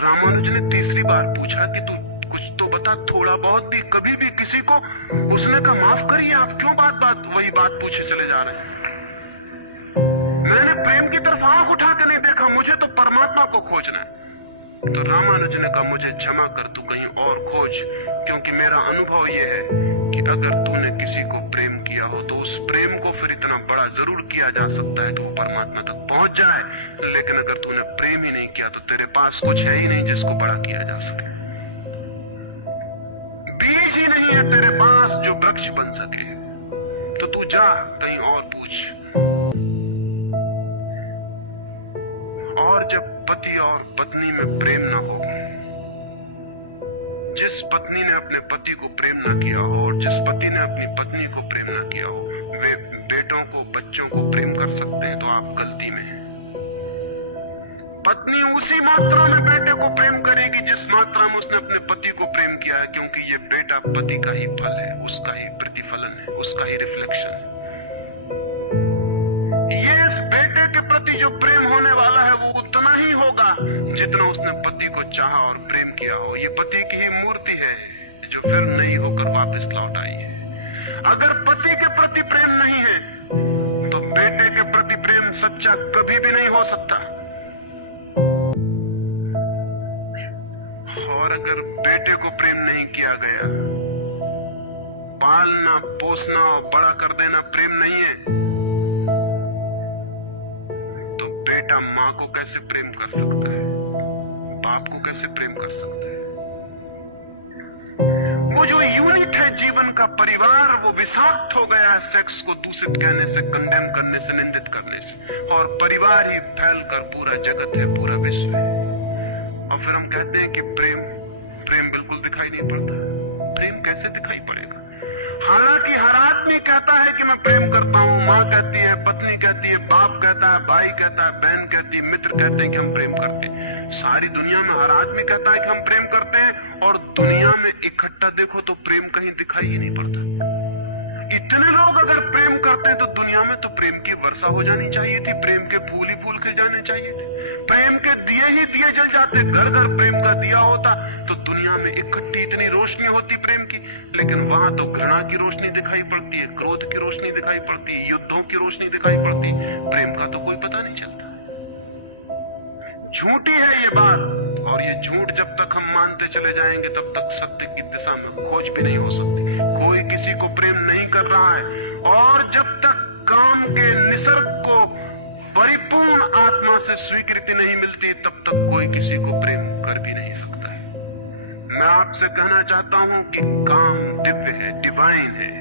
रामानुज ने तीसरी बार पूछा कि तू कुछ तो बता, थोड़ा बहुत भी, कभी भी किसी को? उसने कहा, माफ करिए, आप क्यों बात बात वही बात पूछे चले जा रहे हैं? मैंने प्रेम की तरफ आंख उठा के नहीं देखा, मुझे तो परमात्मा को खोजना है। तो रामानुज ने कहा, मुझे क्षमा कर, तू कहीं और खोज, क्योंकि मेरा अनुभव यह है कि अगर तूने किसी को प्रेम किया हो तो उस प्रेम को फिर इतना बड़ा जरूर किया जा सकता है कि वो परमात्मा तक पहुंच जाए। लेकिन अगर तूने प्रेम ही नहीं किया तो तेरे पास कुछ है ही नहीं जिसको बड़ा किया जा सके। बीज ही नहीं है तेरे पास जो वृक्ष बन सके। तो तू जा कहीं और पूछ। और जब पति और पत्नी में प्रेम ना हो, जिस पत्नी ने अपने पति को प्रेम ना किया हो और जिस पति ने अपनी पत्नी को प्रेम ना किया हो, वे बेटों को, बच्चों को प्रेम कर सकते हैं तो आप गलती में हैं। पत्नी उसी मात्रा में बेटे को प्रेम करेगी जिस मात्रा में उसने अपने पति को प्रेम किया है, क्योंकि ये बेटा पति का ही फल है, उसका ही प्रतिफलन है, उसका ही रिफ्लेक्शन है। ये इस बेटे के प्रति जो प्रेम होने वाला है वो उतना ही होगा जितना उसने पति को चाहा और प्रेम किया हो। ये पति की ही मूर्ति है जो फिर नई होकर वापस लौट आई है। अगर पति के प्रति प्रेम नहीं है तो बेटे के प्रति प्रेम सच्चा कभी भी नहीं हो सकता। और अगर बेटे को प्रेम नहीं किया गया, पालना पोसना और बड़ा कर देना प्रेम नहीं है, तो बेटा मां को कैसे प्रेम कर सकता है, बाप को कैसे प्रेम कर सकता है? वो जो यूनिट है जीवन का परिवार, वो विषाक्त हो गया है सेक्स को दूषित कहने से, कंडेम करने से, निंदित करने से, और परिवार ही फैलकर पूरा जगत है, पूरा विश्व है। और फिर हम कहते हैं कि प्रेम बिल्कुल दिखाई नहीं पड़ता। प्रेम कैसे दिखाई पड़ेगा? हालांकि हर आदमी कहता है कि मैं प्रेम करता हूं, माँ कहती है, पत्नी कहती है, बाप कहता है, भाई कहता है, बहन कहती है, मित्र कहते हैं कि हम प्रेम करते हैं। सारी दुनिया में हर आदमी कहता है कि हम प्रेम करते हैं, और दुनिया में इकट्ठा देखो तो प्रेम कहीं दिखाई ही नहीं पड़ता। इतने लोग अगर प्रेम करते हैं तो दुनिया में तो प्रेम की वर्षा हो जानी चाहिए थी, प्रेम के फूल ही फूल खिल जाने चाहिए थे, प्रेम के दिए ही दिए जल जाते, घर घर प्रेम का दिया होता तो दुनिया में इकट्ठी इतनी रोशनी होती प्रेम की। लेकिन वहां तो घृणा की रोशनी दिखाई पड़ती है, क्रोध की रोशनी दिखाई पड़ती है, युद्धों की रोशनी दिखाई पड़ती है, प्रेम का तो कोई पता नहीं चलता। झूठी है ये बात, और ये झूठ जब तक हम मानते चले जाएंगे तब तक सत्य की दिशा में खोज भी नहीं हो सकती। कोई किसी को प्रेम नहीं कर रहा है, और जब तक काम के निसर्ग को परिपूर्ण आत्मा से स्वीकृति नहीं मिलती तब तक कोई किसी को प्रेम कर भी नहीं सकता है। मैं आपसे कहना चाहता हूं कि काम दिव्य है, डिवाइन है।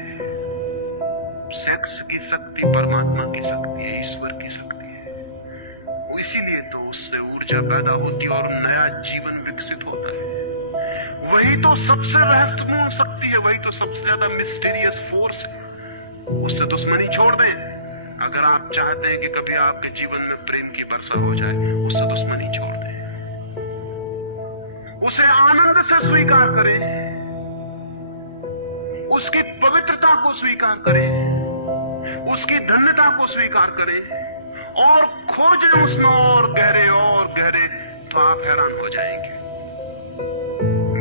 सेक्स की शक्ति परमात्मा की शक्ति है, ईश्वर की शक्ति है। इसीलिए तो उससे ऊर्जा पैदा होती है और नया जीवन विकसित होता है। वही तो सबसे रहस्यपूर्ण शक्ति है, वही तो सबसे ज्यादा मिस्टीरियस फोर्स है। उससे दुश्मनी छोड़ दें। अगर आप चाहते हैं कि कभी आपके जीवन में प्रेम की वर्षा हो जाए, उससे दुश्मनी छोड़ दें, उसे आनंद से स्वीकार करें, उसकी पवित्रता को स्वीकार करें, उसकी धन्यता को स्वीकार करें, और खोजें उसमें और गहरे, तो आप हैरान हो जाएंगे।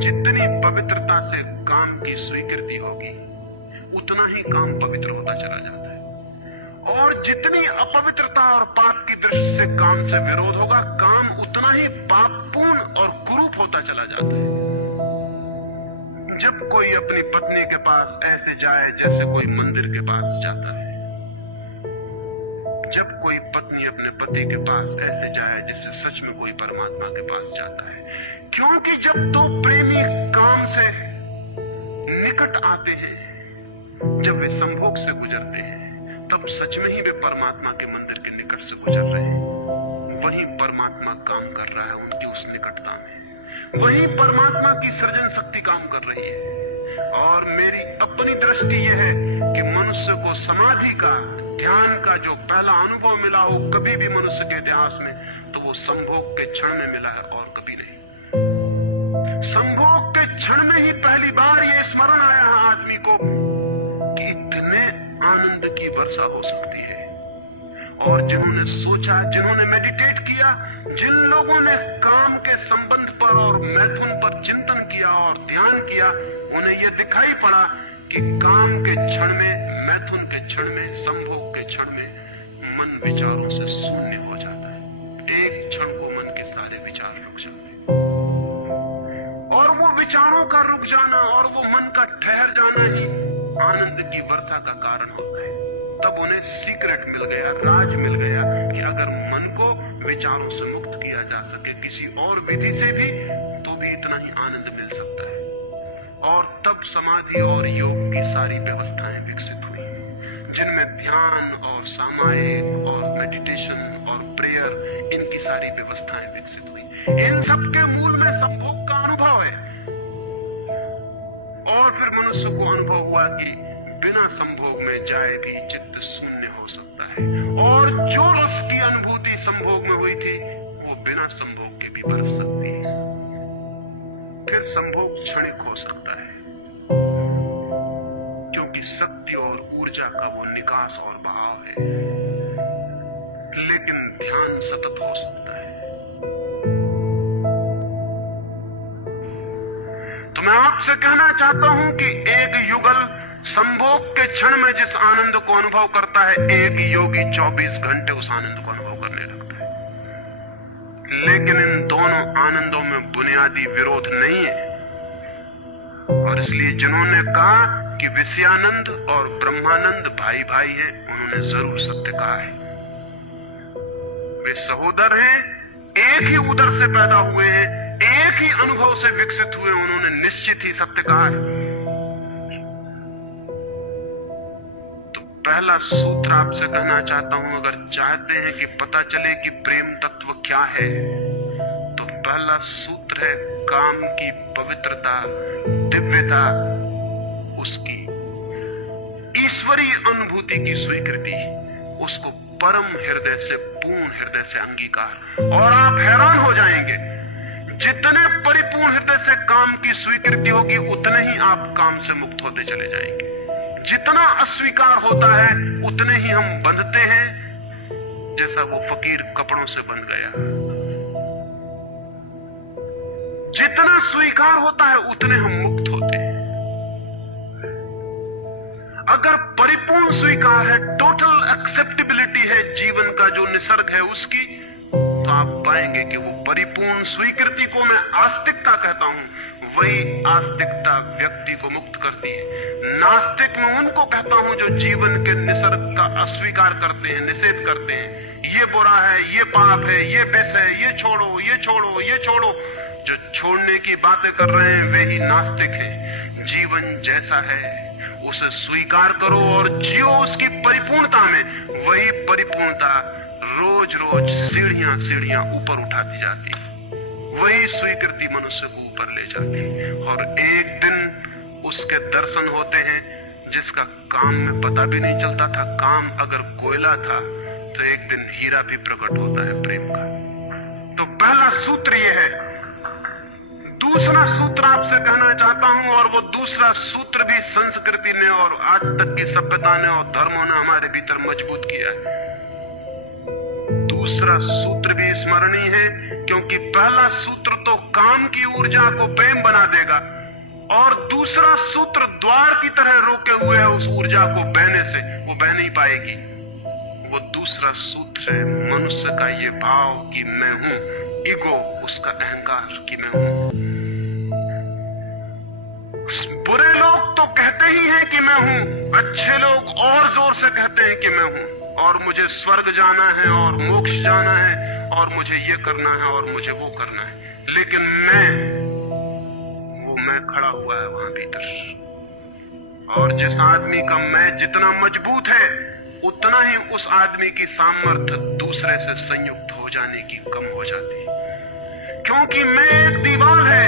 जितनी पवित्रता से काम की स्वीकृति होगी उतना ही काम पवित्र होता चला जाता है, और जितनी अपवित्रता और पाप की दृष्टि से काम से विरोध होगा, काम उतना ही पापपूर्ण और कुरूप होता चला जाता है। जब कोई अपनी पत्नी के पास ऐसे जाए जैसे कोई मंदिर के पास जाता है, जब कोई पत्नी अपने पति के पास ऐसे जाए जैसे सच में कोई परमात्मा के पास जाता है, क्योंकि जब दो प्रेमी काम से निकट आते हैं, जब वे संभोग से गुजरते हैं, तब सच में ही वे परमात्मा के मंदिर के निकट से गुजर रहे हैं। वही परमात्मा काम कर रहा है उनकी उस निकटता में, वही परमात्मा की सृजन शक्ति काम कर रही है। और मेरी अपनी दृष्टि यह है कि मनुष्य को समाधि का, ध्यान का जो पहला अनुभव मिला हो कभी भी मनुष्य के इतिहास में, तो वो संभोग के क्षण में मिला है और कभी नहीं। संभोग के क्षण में ही पहली बार ये स्मरण आया है आदमी को कि इतने आनंद की वर्षा हो सकती है। और जिन्होंने सोचा, जिन्होंने मेडिटेट किया, जिन लोगों ने काम के संबंध पर और मैथुन पर चिंतन किया और ध्यान किया, उन्हें यह दिखाई पड़ा कि काम के क्षण में, मैथुन के क्षण में, संभोग के क्षण में मन विचारों से शून्य हो जाता है। एक क्षण को मन के सारे विचार रुक जाते हैं, और वो विचारों का रुक जाना और वो मन का ठहर जाना ही आनंद की वर्षा का कारण होता है। तब उन्हें सीक्रेट मिल गया, राज मिल गया कि अगर मन को विचारों से मुक्त किया जा सके किसी और विधि से भी, तो भी इतना ही आनंद मिल सकता है। और तब समाधि और योग की सारी व्यवस्थाएं विकसित हुई, जिनमें ध्यान और सामायिक और मेडिटेशन और प्रेयर, इनकी सारी व्यवस्थाएं विकसित हुई। इन सब के मूल में संभोग का अनुभव है। और फिर मनुष्य को अनुभव हुआ कि बिना संभोग में जाए भी चित्त शून्य हो सकता है, और जो रस की अनुभूति संभोग में हुई थी वो बिना संभोग के भी बरस सकती है। फिर संभोग क्षणिक हो सकता है, क्योंकि शक्ति और ऊर्जा का वो निकास और बहाव है, लेकिन ध्यान सतत हो सकता है। तो मैं आपसे कहना चाहता हूं कि एक युगल संभोग के क्षण में जिस आनंद को अनुभव करता है, एक योगी 24 घंटे उस आनंद को अनुभव करने लगता है। लेकिन इन दोनों आनंदों में बुनियादी विरोध नहीं है, और इसलिए जिन्होंने कहा कि विषयानंद और ब्रह्मानंद भाई भाई हैं, उन्होंने जरूर सत्य कहा है। वे सहोदर हैं, एक ही उदर से पैदा हुए हैं, एक ही अनुभव से विकसित हुए, उन्होंने निश्चित ही सत्य कहा है। तो पहला सूत्र आपसे कहना चाहता हूं, अगर चाहते हैं कि पता चले कि प्रेम तत्व क्या है, तो पहला सूत्र है काम की पवित्रता, दिव्यता, उसकी ईश्वरीय अनुभूति की स्वीकृति, उसको परम हृदय से, पूर्ण हृदय से अंगीकार। और आप हैरान हो जाएंगे, जितने परिपूर्ण हृदय से काम की स्वीकृति होगी, उतने ही आप काम से मुक्त होते चले जाएंगे। जितना अस्वीकार होता है, उतने ही हम बंधते हैं, जैसा वो फकीर कपड़ों से बंध गया। जितना स्वीकार होता है, उतने हम मुक्त होते हैं। अगर परिपूर्ण स्वीकार है, टोटल एक्सेप्टेबिलिटी है जीवन का जो निसर्ग है उसकी, तो आप पाएंगे कि वो परिपूर्ण स्वीकृति को मैं आस्तिकता कहता हूं। वही आस्तिकता व्यक्ति को मुक्त करती है। नास्तिक मैं उनको कहता हूं जो जीवन के निसर्ग का अस्वीकार करते हैं, निषेध करते हैं। ये बुरा है, ये पाप है, ये विष है, ये छोड़ो, ये छोड़ो, ये छोड़ो। जो छोड़ने की बातें कर रहे हैं वे ही नास्तिक हैं। जीवन जैसा है उसे स्वीकार करो और जियो उसकी परिपूर्णता में। वही परिपूर्णता रोज रोज सीढ़ियां सीढ़ियां ऊपर उठाती जाती है। वही स्वीकृति मनुष्य को ऊपर ले जाती है, और एक दिन उसके दर्शन होते हैं जिसका काम में पता भी नहीं चलता था। काम अगर कोयला था तो एक दिन हीरा भी प्रकट होता है प्रेम का। तो पहला सूत्र यह है। दूसरा सूत्र आपसे कहना चाहता हूं, और वो दूसरा सूत्र भी संस्कृति ने और आज तक की सभ्यता ने और धर्मों ने हमारे भीतर मजबूत किया है। दूसरा सूत्र भी स्मरणीय है, क्योंकि पहला सूत्र तो काम की ऊर्जा को प्रेम बना देगा, और दूसरा सूत्र द्वार की तरह रोके हुए है उस ऊर्जा को बहने से, वो बह नहीं पाएगी। वो दूसरा सूत्र है मनुष्य का ये भाव कि मैं हूं, ईगो, उसका अहंकार कि मैं हूं। बुरे लोग तो कहते ही हैं कि मैं हूं, अच्छे लोग और जोर से कहते हैं कि मैं हूं, और मुझे स्वर्ग जाना है और मोक्ष जाना है और मुझे ये करना है और मुझे वो करना है। लेकिन मैं खड़ा हुआ है वहां भीतर, और जिस आदमी का मैं जितना मजबूत है, उतना ही उस आदमी की सामर्थ्य दूसरे से संयुक्त हो जाने की कम हो जाती है। क्योंकि मैं एक दीवार है,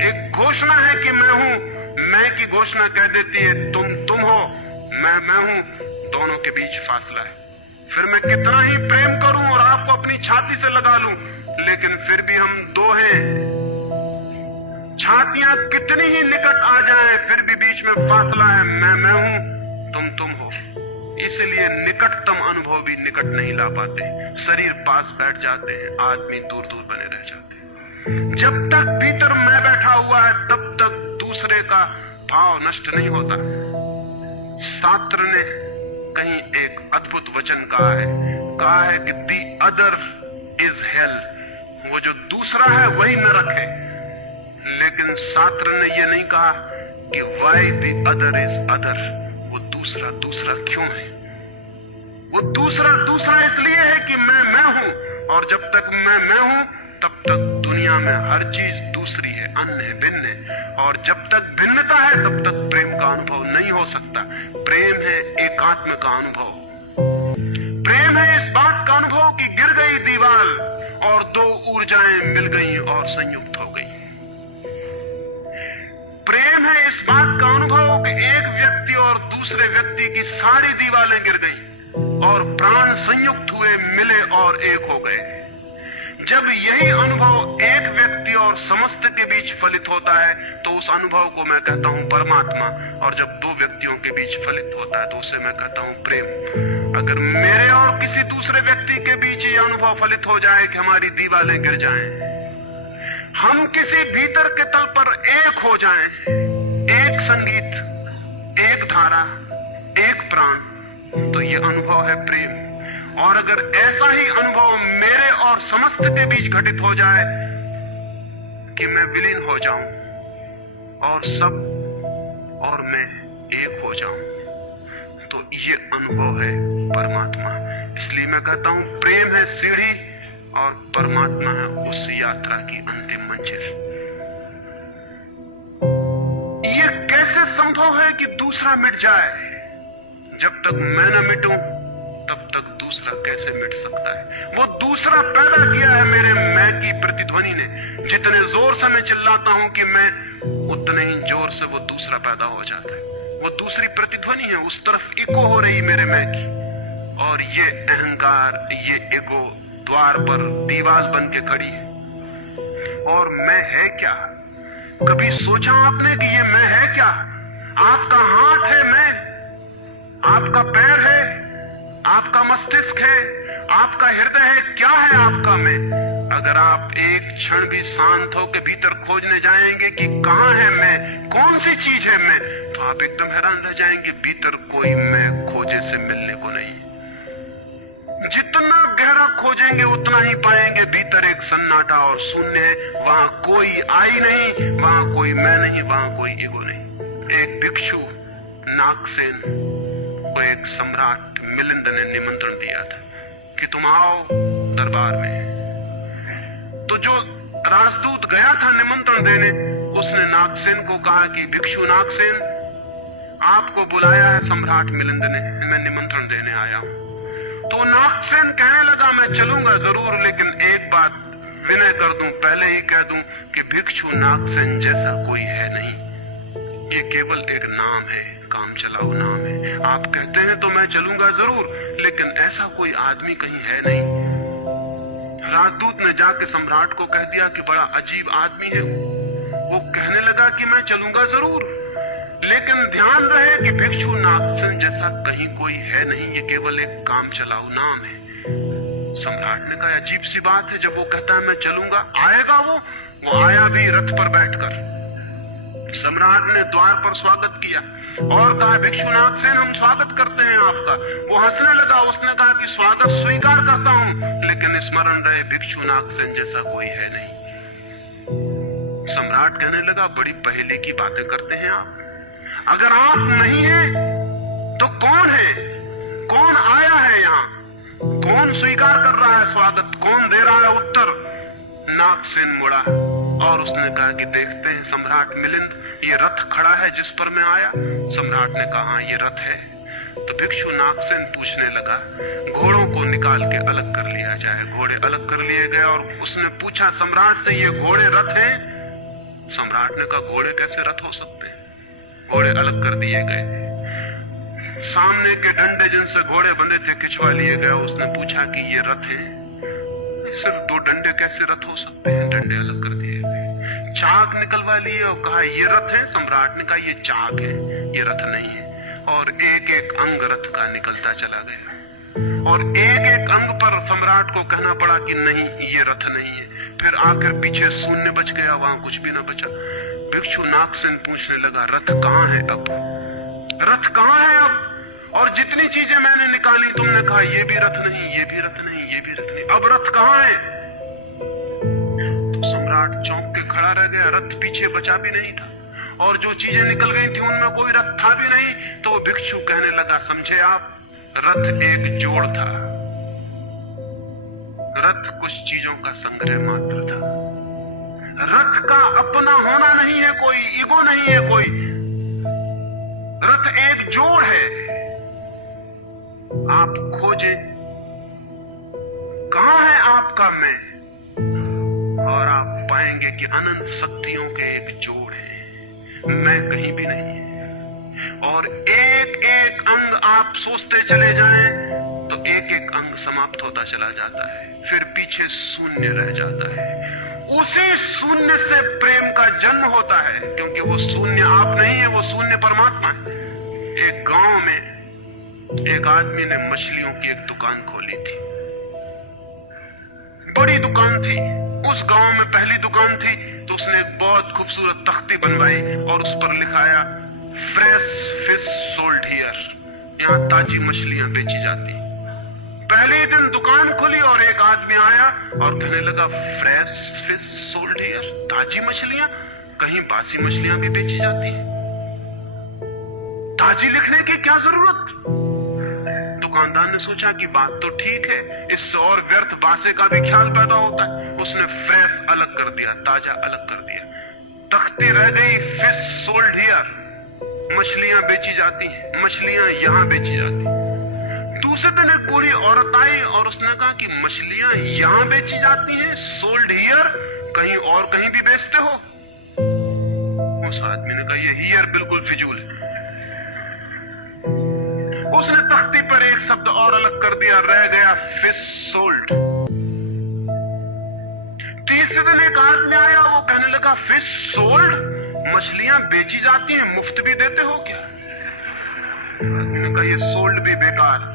एक घोषणा है कि मैं हूं। मैं की घोषणा कह देती है तुम हो, मैं हूं, दोनों के बीच फासला है। फिर मैं कितना ही प्रेम करूं और आपको अपनी छाती से लगा लूं, लेकिन फिर भी हम दो हैं। छातियां कितनी ही निकट आ जाएं, फिर भी बीच में फासला है। मैं हूं, तुम हो। इसलिए निकटतम अनुभव भी निकट नहीं ला पाते। शरीर पास बैठ जाते हैं, आदमी दूर दूर बने रह जाते हैं। जब तक भीतर मैं बैठा हुआ है, तब तक दूसरे का भाव नष्ट नहीं होता। शास्त्र ने कहीं एक अद्भुत वचन कहा है कि दी अदर इज हेल। वो जो दूसरा है वही नरक है। लेकिन शास्त्र ने ये नहीं कहा कि why the other is other. वो दूसरा क्यों है? वो दूसरा इसलिए है कि मैं हूं, और जब तक मैं हूं तब तक दुनिया में हर चीज दूसरी है, अन्य है, भिन्न है। और जब तक भिन्नता है तब तक प्रेम का अनुभव नहीं हो सकता। प्रेम है एकात्म का अनुभव। प्रेम है इस बात का अनुभव कि गिर गई दीवार और दो ऊर्जाएं मिल गई और संयुक्त हो गई। प्रेम है इस बात का अनुभव कि एक व्यक्ति और दूसरे व्यक्ति की सारी दीवारें गिर गई और प्राण संयुक्त हुए, मिले और एक हो गए। जब यही अनुभव एक व्यक्ति और समस्त के बीच फलित होता है तो उस अनुभव को मैं कहता हूं परमात्मा, और जब दो व्यक्तियों के बीच फलित होता है तो उसे मैं कहता हूं प्रेम। अगर मेरे और किसी दूसरे व्यक्ति के बीच ये अनुभव फलित हो जाए कि हमारी दीवारें गिर जाएं, हम किसी भीतर के तल पर एक हो जाएं, एक संगीत, एक धारा, एक प्राण, तो ये अनुभव है प्रेम। और अगर ऐसा ही अनुभव मेरे और समस्त के बीच घटित हो जाए कि मैं विलीन हो जाऊं और सब और मैं एक हो जाऊं, तो ये अनुभव है परमात्मा। इसलिए मैं कहता हूं प्रेम है सीढ़ी और परमात्मा है उस यात्रा की अंतिम मंजिल। ये कैसे संभव है कि दूसरा मिट जाए? जब तक मैं न मिटूं तब तक दूसरा कैसे मिट सकता है? वो दूसरा पैदा किया है मेरे मैं की प्रतिध्वनि ने। जितने जोर से मैं चिल्लाता हूं कि मैं, उतने ही जोर से वो दूसरा पैदा हो जाता है। वो दूसरी प्रतिध्वनि है, उस तरफ इको हो रही मेरे मैं की। और ये अहंकार, ये ईगो द्वार पर दीवार बन के खड़ी है। और मैं है क्या? कभी सोचा आपने कि ये मैं है क्या? आपका हाथ है मैं, आपका पैर है, आपका मस्तिष्क है, आपका हृदय है, क्या है आपका मैं? अगर आप एक क्षण भी शांत होकर भीतर खोजने जाएंगे कि कहां है मैं, कौन सी चीज है मैं, तो आप एकदम हैरान रह जाएंगे। भीतर कोई मैं खोजे से मिलने को नहीं। जितना गहरा खोजेंगे उतना ही पाएंगे भीतर एक सन्नाटा और शून्य है। वहां कोई आई नहीं, वहां कोई मैं नहीं, वहां कोई ईगो नहीं। एक भिक्षु नागसेन को एक सम्राट मिलिंद ने निमंत्रण दिया था कि तुम आओ दरबार में। तो जो राजदूत गया था निमंत्रण देने, उसने नागसेन को कहा कि भिक्षु नागसेन, आपको बुलाया है सम्राट मिलिंद ने, मैं निमंत्रण देने आया हूं। तो नागसेन कहने लगा मैं चलूंगा जरूर, लेकिन एक बात विनय कर दूं, पहले ही कह दूं कि भिक्षु नागसेन जैसा कोई है नहीं। ये केवल एक नाम है, काम चलाओ नाम है। आप कहते हैं तो मैं चलूंगा जरूर, लेकिन ऐसा कोई आदमी कहीं है नहीं। राजदूत ने जाके सम्राट को कह दिया कि बड़ा अजीब आदमी है वो कहने लगा कि मैं चलूंगा जरूर, लेकिन ध्यान रहे कि भिक्षु नागसेन जैसा कहीं कोई है नहीं, ये केवल एक काम चलाओ नाम है। सम्राट ने कहा अजीब सी बात है, जब वो कहता है मैं चलूंगा, आएगा वो आया भी रथ पर बैठकर। सम्राट ने द्वार पर स्वागत किया और कहा भिक्षु नागसेन हम स्वागत करते हैं आपका। वो हंसने लगा, उसने कहा कि स्वागत स्वीकार करता हूं, लेकिन स्मरण रहे भिक्षु नागसेन जैसा कोई है नहीं। सम्राट कहने लगा बड़ी पहेली की बातें करते हैं आप। अगर आप नहीं हैं तो कौन है? कौन आया है यहाँ? कौन स्वीकार कर रहा है स्वागत? कौन दे रहा है उत्तर? नागसेन मुड़ा और उसने कहा कि देखते हैं सम्राट मिलिंद, ये रथ खड़ा है जिस पर मैं आया। सम्राट ने कहा ये रथ है। तो भिक्षु नागसेन पूछने लगा, घोड़ों को निकाल के अलग कर लिया जाए। घोड़े अलग कर लिए गए और उसने पूछा सम्राट से, ये घोड़े रथ हैं? सम्राट ने कहा घोड़े कैसे रथ हो सकते हैं? घोड़े अलग कर दिए गए। सामने के डंडे जिनसे घोड़े बंधे थे खिंचवा लिए गए। उसने पूछा कि ये रथ है? सिर्फ दो डंडे कैसे रथ हो सकते हैं? डंडे अलग कर दिए गए। चाक निकलवा लिए और कहा ये रथ है? सम्राट ने कहा ये चाक है, ये रथ नहीं है। और एक एक अंग रथ का निकलता चला गया और एक एक अंग पर सम्राट को कहना पड़ा कि नहीं ये रथ नहीं है। फिर आकर पीछे शून्य बच गया, वहां कुछ भी न बचा। भिक्षु नागसेन पूछने लगा रथ कहां है अब? रथ कहां है अब? और जितनी चीजें मैंने निकाली तुमने कहा ये भी रथ नहीं, ये भी रथ नहीं, ये भी रथ नहीं, अब रथ कहां है? तो सम्राट चौंक के खड़ा रह गया। रथ पीछे बचा भी नहीं था और जो चीजें निकल गई थी उनमें कोई रथ था भी नहीं। तो वो भिक्षु कहने लगा समझे आप, रथ एक जोड़ था। रथ कुछ चीजों का संग्रह मात्र था। रथ का अपना होना नहीं है कोई, ईगो नहीं है कोई। रथ एक जोड़ है। आप खोजे कहां है आपका मैं, और आप पाएंगे कि अनंत शक्तियों के एक जोड़ है। मैं कहीं भी नहीं है। और एक एक अंग आप सोचते चले जाएं तो एक एक एक अंग समाप्त होता चला जाता है, फिर पीछे शून्य रह जाता है। उसी शून्य से प्रेम का जन्म होता है, क्योंकि वो शून्य आप नहीं है, वो शून्य परमात्मा है। एक गांव में एक आदमी ने मछलियों की एक दुकान खोली थी, बड़ी दुकान थी, उस गांव में पहली दुकान थी। तो उसने एक बहुत खूबसूरत तख्ती बनवाई और उस पर लिखाया फ्रेश फिश सोल्ड हियर, यहाँ ताजी मछलियां बेची जाती। पहले दिन दुकान खुली और एक आदमी आया और कहने लगा फ्रेश फिश सोल्ड हियर, ताजी मछलियां, कहीं बासी मछलियां भी बेची जाती हैं? ताजी लिखने की क्या जरूरत? दुकानदार ने सोचा कि बात तो ठीक है, इससे और व्यर्थ बासे का भी ख्याल पैदा होता है। उसने फ्रेश अलग कर दिया, ताजा अलग कर दिया। तख्ती रह गई फिश सोल्ड हियर, मछलियां बेची जाती हैं, मछलियां यहां बेची जाती। दूसरे दिन एक कोई औरत आई और उसने कहा कि मछलियां यहां बेची जाती हैं, सोल्ड हियर, कहीं और कहीं भी बेचते हो? उस आदमी ने कहा ये हियर बिल्कुल फिजूल है। उसने तख्ती पर एक शब्द और अलग कर दिया, रह गया फिश सोल्ड। तीसरे दिन एक आदमी आया, वो कहने लगा फिश सोल्ड, मछलियां बेची जाती हैं, मुफ्त भी देते हो क्या? आदमी ने कहा ये सोल्ड भी बेकार।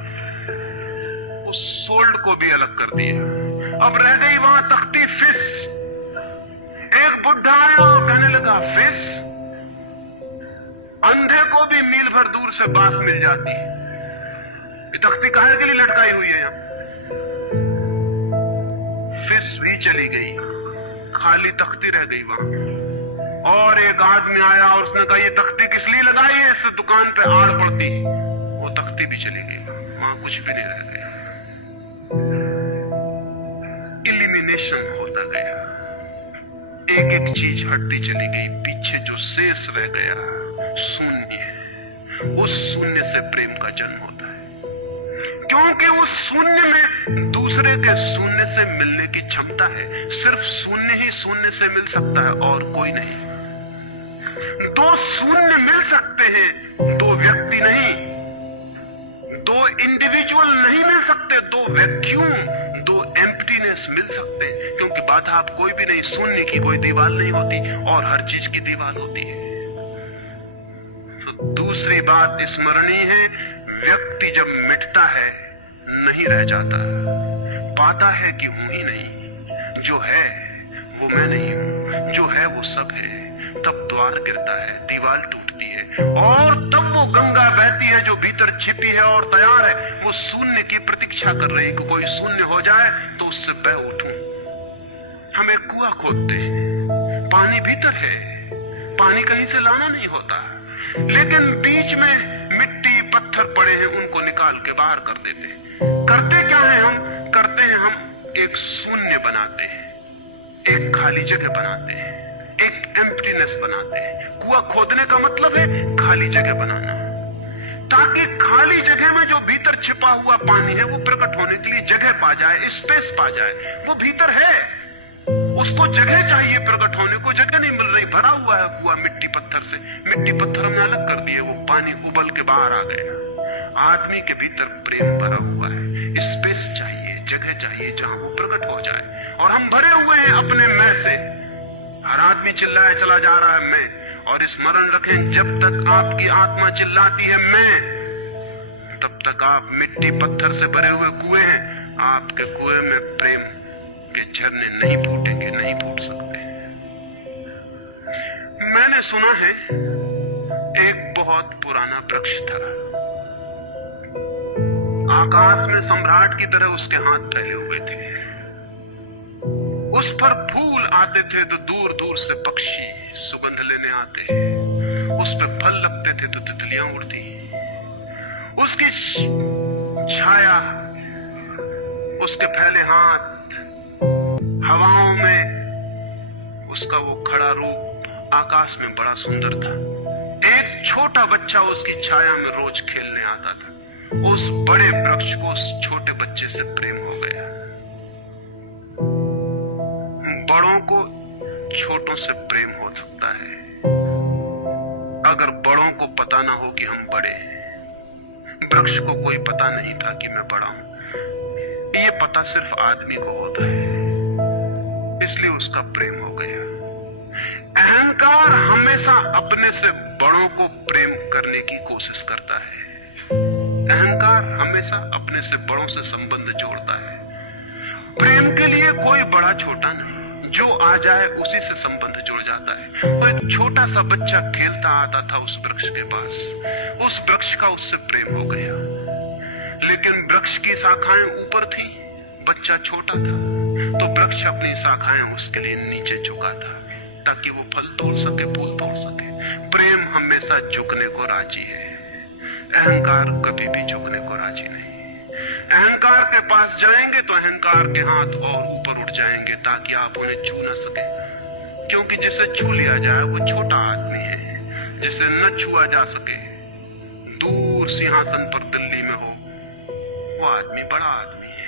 उस सोल्ड को भी अलग कर दिया। अब रह गई वहां तख्ती फिश। एक बुढ़ा आया और कहने लगा फिश, अंधे को भी मील भर दूर से बांस मिल जाती है। तख्ती काहे के लिए लटकाई हुई है यहां? फिश भी चली गई, खाली तख्ती रह गई वहां। और एक आदमी आया और उसने कहा ये तख्ती किस लिए लगाई है, इससे दुकान पे आड़ पड़ती। वो तख्ती भी चली गई, वहां कुछ भी नहीं रह गया। इलिमिनेशन होता गया, एक एक चीज हटती चली गई, पीछे जो शेष रह गया शून्य। उस शून्य से प्रेम का जन्म होता है, क्योंकि उस शून्य में दूसरे के शून्य से मिलने की क्षमता है। सिर्फ शून्य ही शून्य से मिल सकता है और कोई नहीं। दो शून्य मिल सकते हैं, दो व्यक्ति नहीं, दो इंडिविजुअल नहीं मिल सकते, दो वैक्यूम, दो एम्प्टीनेस मिल सकते हैं। क्योंकि बाधा आप कोई भी नहीं, शून्य की कोई दीवार नहीं होती और हर चीज की दीवार होती है। तो दूसरी बात स्मरणीय है, व्यक्ति जब मिटता है नहीं रह जाता, पाता है कि हूं ही नहीं, जो है वो मैं नहीं हूं, जो है वो सब है। तब द्वार गिरता है, दीवार टूटती है और तब वो गंगा बहती है जो भीतर छिपी है और तैयार है। वो शून्य की प्रतीक्षा कर रही है कि कोई शून्य हो जाए तो उससे बह उठूं। हम एक कुआं खोदते हैं, पानी भीतर है, पानी कहीं से लाना नहीं होता, लेकिन बीच में मिट्टी पत्थर पड़े हैं, उनको निकाल के बाहर कर देते हैं। करते क्या है हम? करते हैं हम एक शून्य बनाते हैं, एक खाली जगह बनाते हैं, एक एम्प्टीनेस बनाते हैं। कुआं खोदने का मतलब है खाली जगह बनाना, ताकि खाली जगह में जो भीतर छिपा हुआ पानी है वो प्रकट होने के लिए जगह पा जाए, स्पेस पा जाए। वो भीतर है, उसको जगह चाहिए प्रकट होने को, जगह नहीं मिल रही, भरा हुआ है कुआं मिट्टी पत्थर से। मिट्टी पत्थर हमने अलग कर दिए, वो पानी उबल के बाहर आ गया। आदमी के भीतर प्रेम भरा हुआ है, स्पेस चाहिए, जगह चाहिए जहां वो प्रकट हो जाए। और हम भरे हुए हैं अपने मैं से। हर आदमी चिल्लाया चला जा रहा है मैं। और स्मरण रखें, जब तक आपकी आत्मा चिल्लाती है मैं, तब तक आप मिट्टी पत्थर से भरे हुए कुएं हैं। आपके कुएं में प्रेम के झरने नहीं फूटेंगे, नहीं फूट सकते। मैंने सुना है एक बहुत पुराना वृक्ष था, आकाश में सम्राट की तरह उसके हाथ फैले हुए थे। उस पर फूल आते थे तो दूर दूर से पक्षी सुगंध लेने आते, उस पर फल लगते थे तो तितलियां उड़ती। उसकी छाया, उसके फैले हाथ, हवाओं में उसका वो खड़ा रूप आकाश में बड़ा सुंदर था। एक छोटा बच्चा उसकी छाया में रोज खेलने आता था। उस बड़े वृक्ष को उस छोटे बच्चे से प्रेम हो गया। बड़ों को छोटों से प्रेम हो सकता है अगर बड़ों को पता ना हो कि हम बड़े हैं। वृक्ष को कोई पता नहीं था कि मैं बड़ा हूं, ये पता सिर्फ आदमी को होता है, इसलिए उसका प्रेम हो गया। अहंकार हमेशा अपने से बड़ों को प्रेम करने की कोशिश करता है। अहंकार हमेशा अपने से बड़ों से संबंध जोड़ता है। प्रेम के लिए कोई बड़ा छोटा नहीं, जो आ जाए उसी से संबंध जुड़ जाता है। वो एक छोटा सा बच्चा खेलता आता था उस वृक्ष के पास, उस वृक्ष का उससे प्रेम हो गया, लेकिन वृक्ष की शाखाएं ऊपर थी, बच्चा छोटा था, तो वृक्ष अपनी शाखाएं उसके लिए नीचे झुका था ताकि वो फल तोड़ सके, फूल तोड़ सके। प्रेम हमेशा झुकने को राजी है, अहंकार कभी भी झुकने को राजी नहीं। अहंकार के पास जाएंगे तो अहंकार के हाथ और ऊपर उठ जाएंगे ताकि आप उन्हें छू न सके, क्योंकि जिसे छू लिया जाए वो छोटा आदमी है, जिसे न छुआ जा सके, दूर सिंहासन पर दिल्ली में हो, वो आदमी बड़ा आदमी है।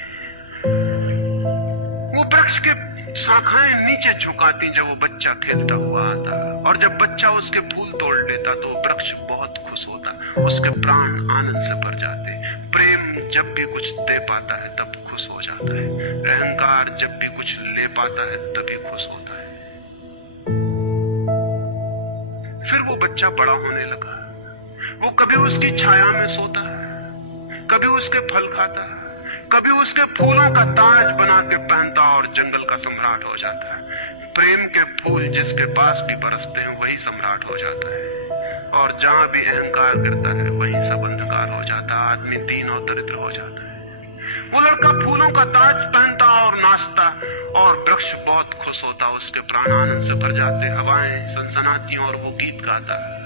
वो वृक्ष के शाखाएं नीचे झुकाती जब वो बच्चा खेलता हुआ आता, और जब बच्चा उसके फूल तोड़ लेता तो वृक्ष बहुत खुश होता, उसके प्राण आनंद से भर जाते। प्रेम जब भी कुछ दे पाता है तब खुश हो जाता है, अहंकार जब भी कुछ ले पाता है तभी खुश होता है। फिर वो बच्चा बड़ा होने लगा, वो कभी उसकी छाया में सोता है, कभी उसके फल खाता है, कभी उसके फूलों का ताज बना के पहनता और जंगल का सम्राट हो जाता है। प्रेम के फूल जिसके पास भी बरसते हैं वही सम्राट हो जाता है, और जहां भी अहंकार गिरता है वहीं सब अंधकार हो जाता है, आदमी दीन और दरिद्र हो जाता है। वो लड़का फूलों का ताज पहनता और नाचता, और वृक्ष बहुत खुश होता, उसके प्राण आनंद से भर जाते, हवाएं सनसनाती और वो गीत गाता है।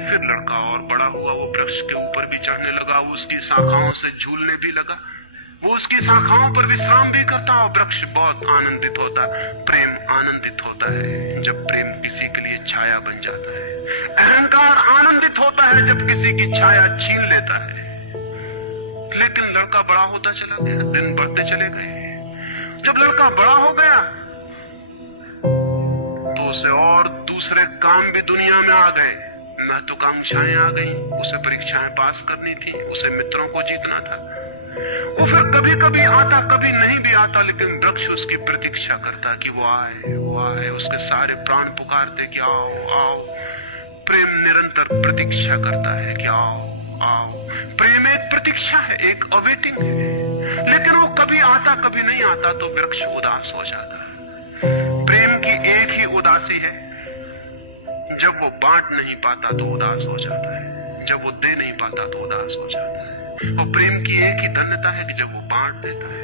फिर लड़का और बड़ा हुआ, वो वृक्ष के ऊपर भी चढ़ने लगा, वो उसकी शाखाओं से झूलने भी लगा, वो उसकी शाखाओं पर विश्राम भी करता, और वृक्ष बहुत आनंदित होता। प्रेम आनंदित होता है जब प्रेम किसी के लिए छाया बन जाता है। अहंकार आनंदित होता है जब किसी की छाया छीन लेता है। लेकिन लड़का बड़ा होता चला गया, दिन बढ़ते चले गए। जब लड़का बड़ा हो गया तो उसे और दूसरे काम भी दुनिया में आ गए, महत्वाकांक्षाएं आ गई, उसे परीक्षाएं पास करनी थी, उसे मित्रों को जीतना था। वो फिर कभी कभी आता, कभी नहीं भी आता, लेकिन वृक्ष उसकी प्रतीक्षा करता कि वो आए, वो आए। उसके सारे प्राण पुकारते कि आओ आओ। प्रेम निरंतर प्रतीक्षा करता है कि आओ आओ। प्रेम एक प्रतीक्षा है, एक अवेटिंग है, लेकिन वो कभी आता कभी नहीं आता तो वृक्ष उदास हो जाता है। प्रेम की एक ही उदासी है, जब वो बांट नहीं पाता तो उदास हो जाता है, जब वो दे नहीं पाता तो उदास हो जाता है। और प्रेम की एक ही धन्यता है कि जब वो बांट देता है,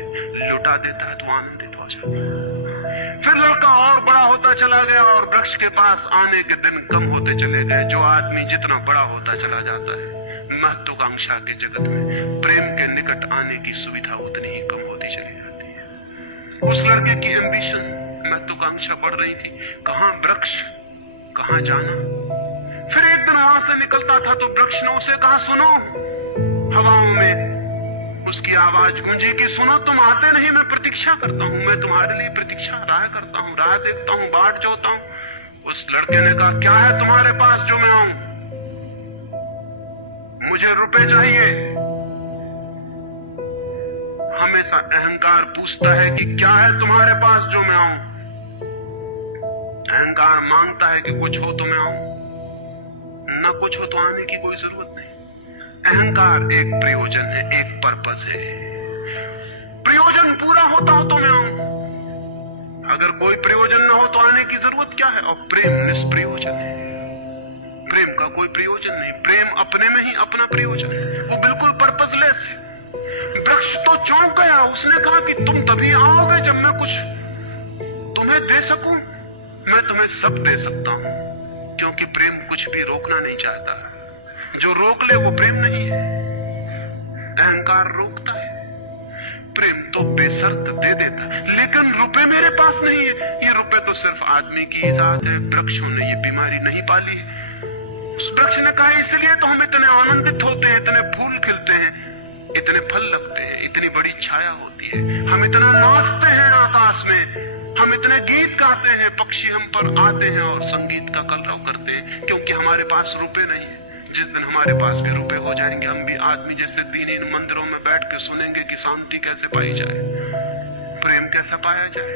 लुटा देता है तो आनंदित हो जाता है। फिर लड़का और बड़ा होता चला गया और वृक्ष के पास आने के दिन कम होते चले गए। जो आदमी जितना बड़ा होता चला जाता है महत्वाकांक्षा के जगत में, प्रेम के निकट आने की सुविधा उतनी ही कम होती चली जाती है। उस लड़के की एम्बिशन, महत्वाकांक्षा बढ़ रही थी, कहां वृक्ष, कहां जाना। फिर एक दिन वहां से निकलता था तो वृक्ष ने उसे कहा, सुनो। हवाओं में उसकी आवाज गूंजी कि सुनो, तुम आते नहीं, मैं प्रतीक्षा करता हूं, मैं तुम्हारे लिए प्रतीक्षा राह करता हूं, राह देखता हूं, बाट जोता हूं। उस लड़के ने कहा, क्या है तुम्हारे पास जो मैं आऊं? मुझे रुपए चाहिए। हमेशा अहंकार पूछता है कि क्या है तुम्हारे पास जो मैं आऊं। अहंकार मांगता है कि कुछ हो तो मैं आऊं, न कुछ हो तो आने की कोई जरूरत नहीं। अहंकार एक प्रयोजन है, एक पर्पस है। प्रयोजन पूरा होता हो तो मैं आऊं, अगर कोई प्रयोजन न हो तो आने की जरूरत क्या है। और प्रेम निष्प्रयोजन है, प्रेम का कोई प्रयोजन नहीं। प्रेम अपने में ही अपना प्रयोजन है, वो बिल्कुल पर्पसलेस है। वृक्ष तो चौंक गया, उसने कहा कि तुम तभी आओगे जब मैं कुछ तुम्हें दे सकूं। मैं तुम्हें सब दे सकता हूं, क्योंकि प्रेम कुछ भी रोकना नहीं चाहता। जो रोक ले वो प्रेम नहीं है। अहंकार रोकता है, प्रेम तो बेशर्त दे देता है। लेकिन रुपए मेरे पास नहीं है, ये रुपए तो सिर्फ आदमी की इजाजत है, वृक्षों ने ये बीमारी नहीं पाली है। उस वृक्ष ने कहा, इसलिए तो हम इतने आनंदित होते हैं, इतने फूल खिलते हैं, इतने फल लगते हैं, इतनी बड़ी छाया होती है, हम इतना नाचते हैं आकाश में, हम इतने गीत गाते हैं, पक्षी हम पर आते हैं और संगीत का कलरव करते हैं, क्योंकि हमारे पास रुपए नहीं है। जिस दिन हमारे पास भी रुपए हो जाएंगे, हम भी आदमी जैसे दीन मंदिरों में बैठ के सुनेंगे कि शांति कैसे पाई जाए, प्रेम कैसे पाया जाए।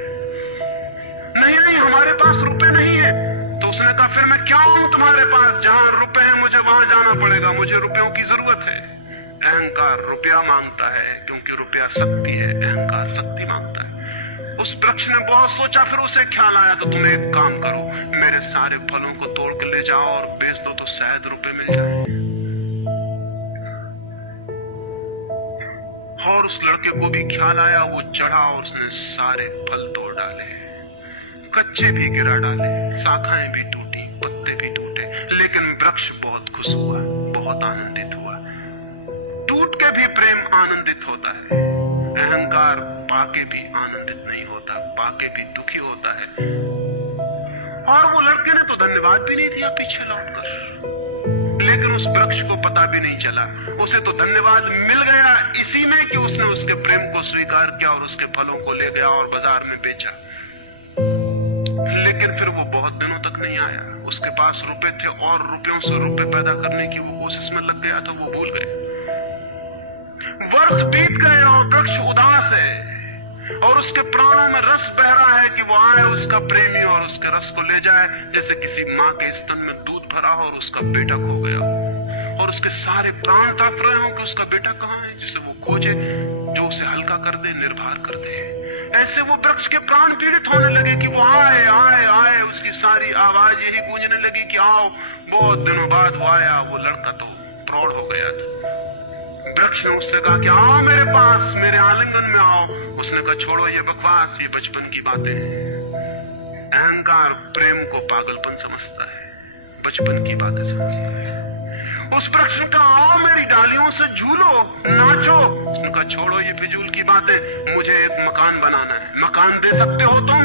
नहीं, हमारे पास रुपए नहीं है। तो उसने कहा फिर मैं क्या हूं तुम्हारे पास? जहां रुपए हैं मुझे वहां जाना पड़ेगा, मुझे रुपयों की जरूरत है। अहंकार रुपया मांगता है क्योंकि रुपया शक्ति है, अहंकार शक्ति मांगता है। उस वृक्ष ने बहुत सोचा, फिर उसे ख्याल आया तो तुम एक काम करो, मेरे सारे फलों को तोड़ के ले जाओ और बेच दो तो शायद रुपए मिल जाए। और उस लड़के को भी ख्याल आया, वो चढ़ा और उसने सारे फल तोड़ डाले, कच्चे भी गिरा डाले, शाखाएं भी टूटी, पत्ते भी टूटे, लेकिन वृक्ष बहुत खुश हुआ, बहुत आनंदित हुआ। टूट के भी प्रेम आनंदित होता है, अहंकार पाके भी आनंदित नहीं होता, पाके भी दुखी होता है। और वो लड़के ने तो धन्यवाद भी नहीं दिया पीछे लौटकर, लेकिन उस वृक्ष को पता भी नहीं चला, उसे तो धन्यवाद मिल गया इसी में कि उसने उसके प्रेम को स्वीकार किया और उसके फलों को ले गया और बाजार में बेचा। लेकिन फिर वो बहुत दिनों तक नहीं आया। उसके पास रुपए थे और रुपयों से रुपए पैदा करने की वो कोशिश में लग गया, तो वो भूल गए। वर्ष बीत गए और वृक्ष उदास है और उसके प्राणों में रस बह रहा है कि वो आए उसका प्रेमी और उसके रस को ले जाए, जैसे किसी माँ के स्तन में दूध भरा हो और उसका बेटा खो गया और उसके सारे प्राण तड़प रहे हो कि उसका बेटा कहाँ है, जिसे वो खोजे, जो उसे हल्का कर दे, निर्भर कर दे। ऐसे वो वृक्ष के प्राण पीड़ित होने लगे कि वो आए आए आए, उसकी सारी आवाज यही गूंजने लगी कि आओ। बहुत दिनों बाद वो आया, वो लड़का तो प्रौढ़ हो गया था। वृक्ष ने उससे कहा कि आओ मेरे पास, मेरे आलिंगन में आओ। उसने कहा छोड़ो ये बकवास, ये बचपन की बातें हैं। अहंकार प्रेम को पागलपन समझता है, बचपन की बातें समझता है। उस वृक्ष ने कहा आओ मेरी डालियों से झूलो, नाचो। उसने कहा छोड़ो ये फिजूल की बातें, मुझे एक मकान बनाना है, मकान दे सकते हो तुम?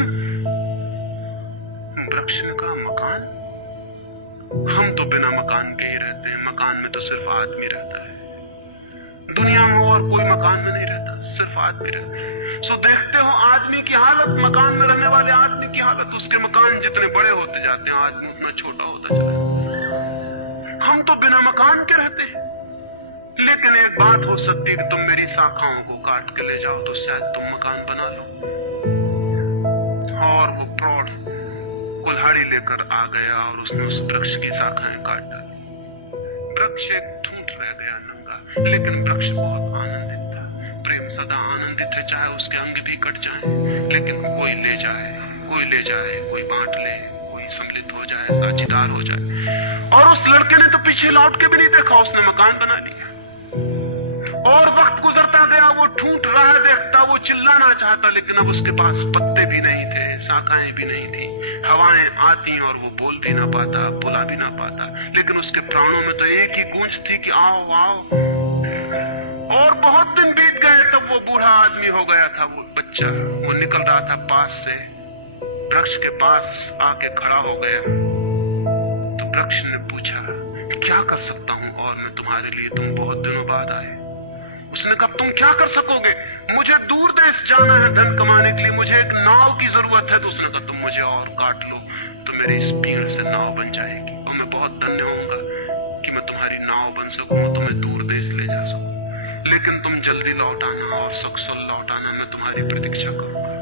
वृक्ष ने कहा मकान? हम तो बिना मकान के ही रहते हैं, मकान में तो सिर्फ आदमी रहता है, दुनिया में और कोई मकान में नहीं रहता, सिर्फ आदमी रहता है। सो देखते हो आदमी की हालत, मकान में रहने वाले आदमी की हालत, उसके मकान जितने बड़े होते जाते हैं आदमी उतना छोटा होता चला जाता। हम तो बिना मकान के रहते हैं। लेकिन एक बात हो सकती है कि तुम मेरी शाखाओं को काट के ले जाओ तो शायद तुम मकान बना लो। और वो प्रौढ़ कुल्हाड़ी लेकर आ गया और उसने उस वृक्ष की शाखाएं काट डाली। वृक्ष एक ठूंठ रह गया नंगा, लेकिन वृक्ष बहुत आनंदित था। प्रेम सदा आनंदित है, चाहे उसके अंग भी कट जाए, लेकिन कोई ले जाए, कोई ले जाए, कोई बांट ले, कोई सम्मिलित हो जाए, साझेदार हो जाए। और उस लड़के ने तो पीछे लौट के भी नहीं देखा, उसने मकान बना लिया। और वक्त गुजरता गया, वो ठूंठ रहा देखता, वो चिल्लाना चाहता, लेकिन अब उसके पास पत्ते भी नहीं थे, शाखाएं भी नहीं थी, हवाएं आती और वो बोल भी ना पाता, बुला भी ना पाता, लेकिन उसके प्राणों में तो एक ही गूंज थी कि आओ आओ। और बहुत दिन बीत गए, तब वो बूढ़ा आदमी हो गया था। वो बच्चा, वो निकल रहा था पास से, वृक्ष के पास आके खड़ा हो गया। तो वृक्ष ने पूछा क्या कर सकता हूं और मैं तुम्हारे लिए, तुम बहुत दिनों बाद आए। उसने कहा तुम क्या कर सकोगे, मुझे दूर देश जाना है धन कमाने के लिए, मुझे एक नाव की जरूरत है। तो उसने कहा तुम मुझे और काट लो तो मेरी इस पीड़ से नाव बन जाएगी और मैं बहुत धन्य होऊंगा कि मैं तुम्हारी नाव बन सकूं, तुम्हें दूर देश ले जा सकूं। लेकिन तुम जल्दी लौट आना और सकुशल लौट आना, मैं तुम्हारी प्रतीक्षा करूंगा।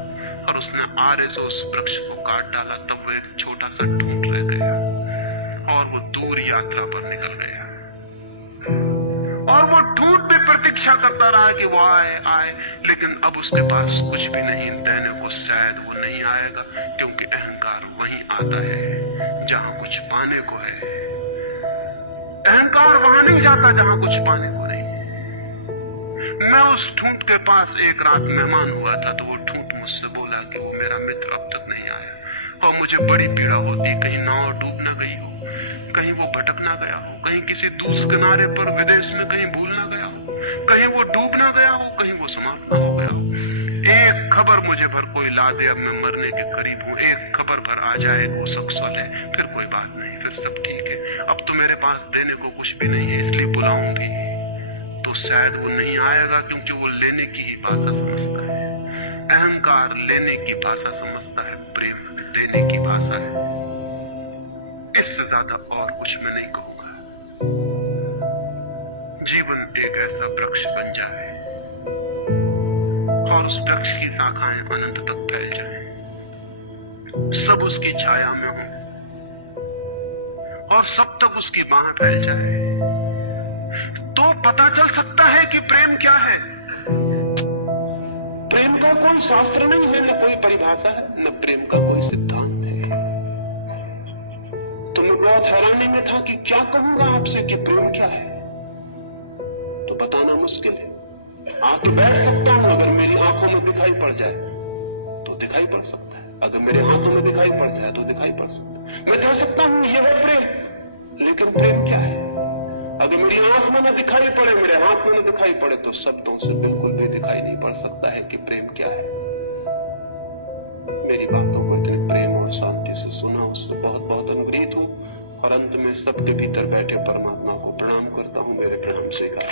और उसने आरे से उस वृक्ष को काट डाला। तब वो एक छोटा सा ठूंठ रह गया और वो दूर यात्रा पर निकल गया। और वो ठूंठ भी प्रतीक्षा करता रहा कि वो आए आए, लेकिन अब उसके पास कुछ भी नहीं देने को, शायद वो नहीं आएगा, क्योंकि अहंकार वहीं आता है जहां कुछ पाने को है। अहंकार वहां नहीं जाता जहां कुछ पाने को नहीं। मैं उस ठूंठ के पास एक रात मेहमान हुआ था, तो वो ठूंठ मुझसे बोला कि वो मेरा मित्र अब तक नहीं आया और मुझे बड़ी पीड़ा होती, कहीं नाव डूब ना गई हो, कहीं वो भटक ना गया हो, कहीं किसी दूसरे किनारे पर विदेश में कहीं भूल ना गया हो, कहीं वो डूब ना गया हो, कहीं वो समाप्त ना हो गया हो। एक खबर मुझे भर कोई ला दे, अब मैं मरने के करीब हूँ, एक खबर भर आ जाए वो सकुशल है, फिर कोई बात नहीं, फिर सब ठीक है। अब तो मेरे पास देने को कुछ भी नहीं है, इसलिए बुलाऊं भी तो शायद वो नहीं आएगा, क्योंकि वो लेने की ही भाषा समझता है। अहंकार लेने की भाषा समझता है, प्रेम देने की भाषा है। इससे ज्यादा और कुछ मैं नहीं कहूंगा। जीवन एक ऐसा वृक्ष बन जाए और उस वृक्ष की शाखाएं अनंत तक फैल जाएं, सब उसकी छाया में हो और सब तक उसकी बाह फैल जाए, तो पता चल सकता है कि प्रेम क्या है। प्रेम का कोई शास्त्र नहीं है, न कोई परिभाषा है, न प्रेम का कोई सिद्धांत है। तो मैं बहुत हैरानी में था कि क्या कहूंगा आपसे कि प्रेम क्या है, तो बताना मुश्किल है। आ तो बैठ सकता हूं, अगर मेरी आंखों में दिखाई पड़ जाए तो दिखाई पड़ सकता है, अगर मेरे हाथों में दिखाई पड़ जाए तो दिखाई पड़ सकता है। मैं कह सकता हूं ये है प्रेम, लेकिन प्रेम क्या है? अगर मेरी आंख में न दिखाई पड़े, मेरे हाथ में न दिखाई पड़े, तो शब्दों से बिल्कुल भी दिखाई नहीं पड़ सकता है कि प्रेम क्या है। मेरी बातों को इतने प्रेम और शांति से सुना, उससे बहुत बहुत अनुग्रहित हूं और अंत में सबके भीतर बैठे परमात्मा को प्रणाम करता हूं। मेरे प्रणाम स्वीकार।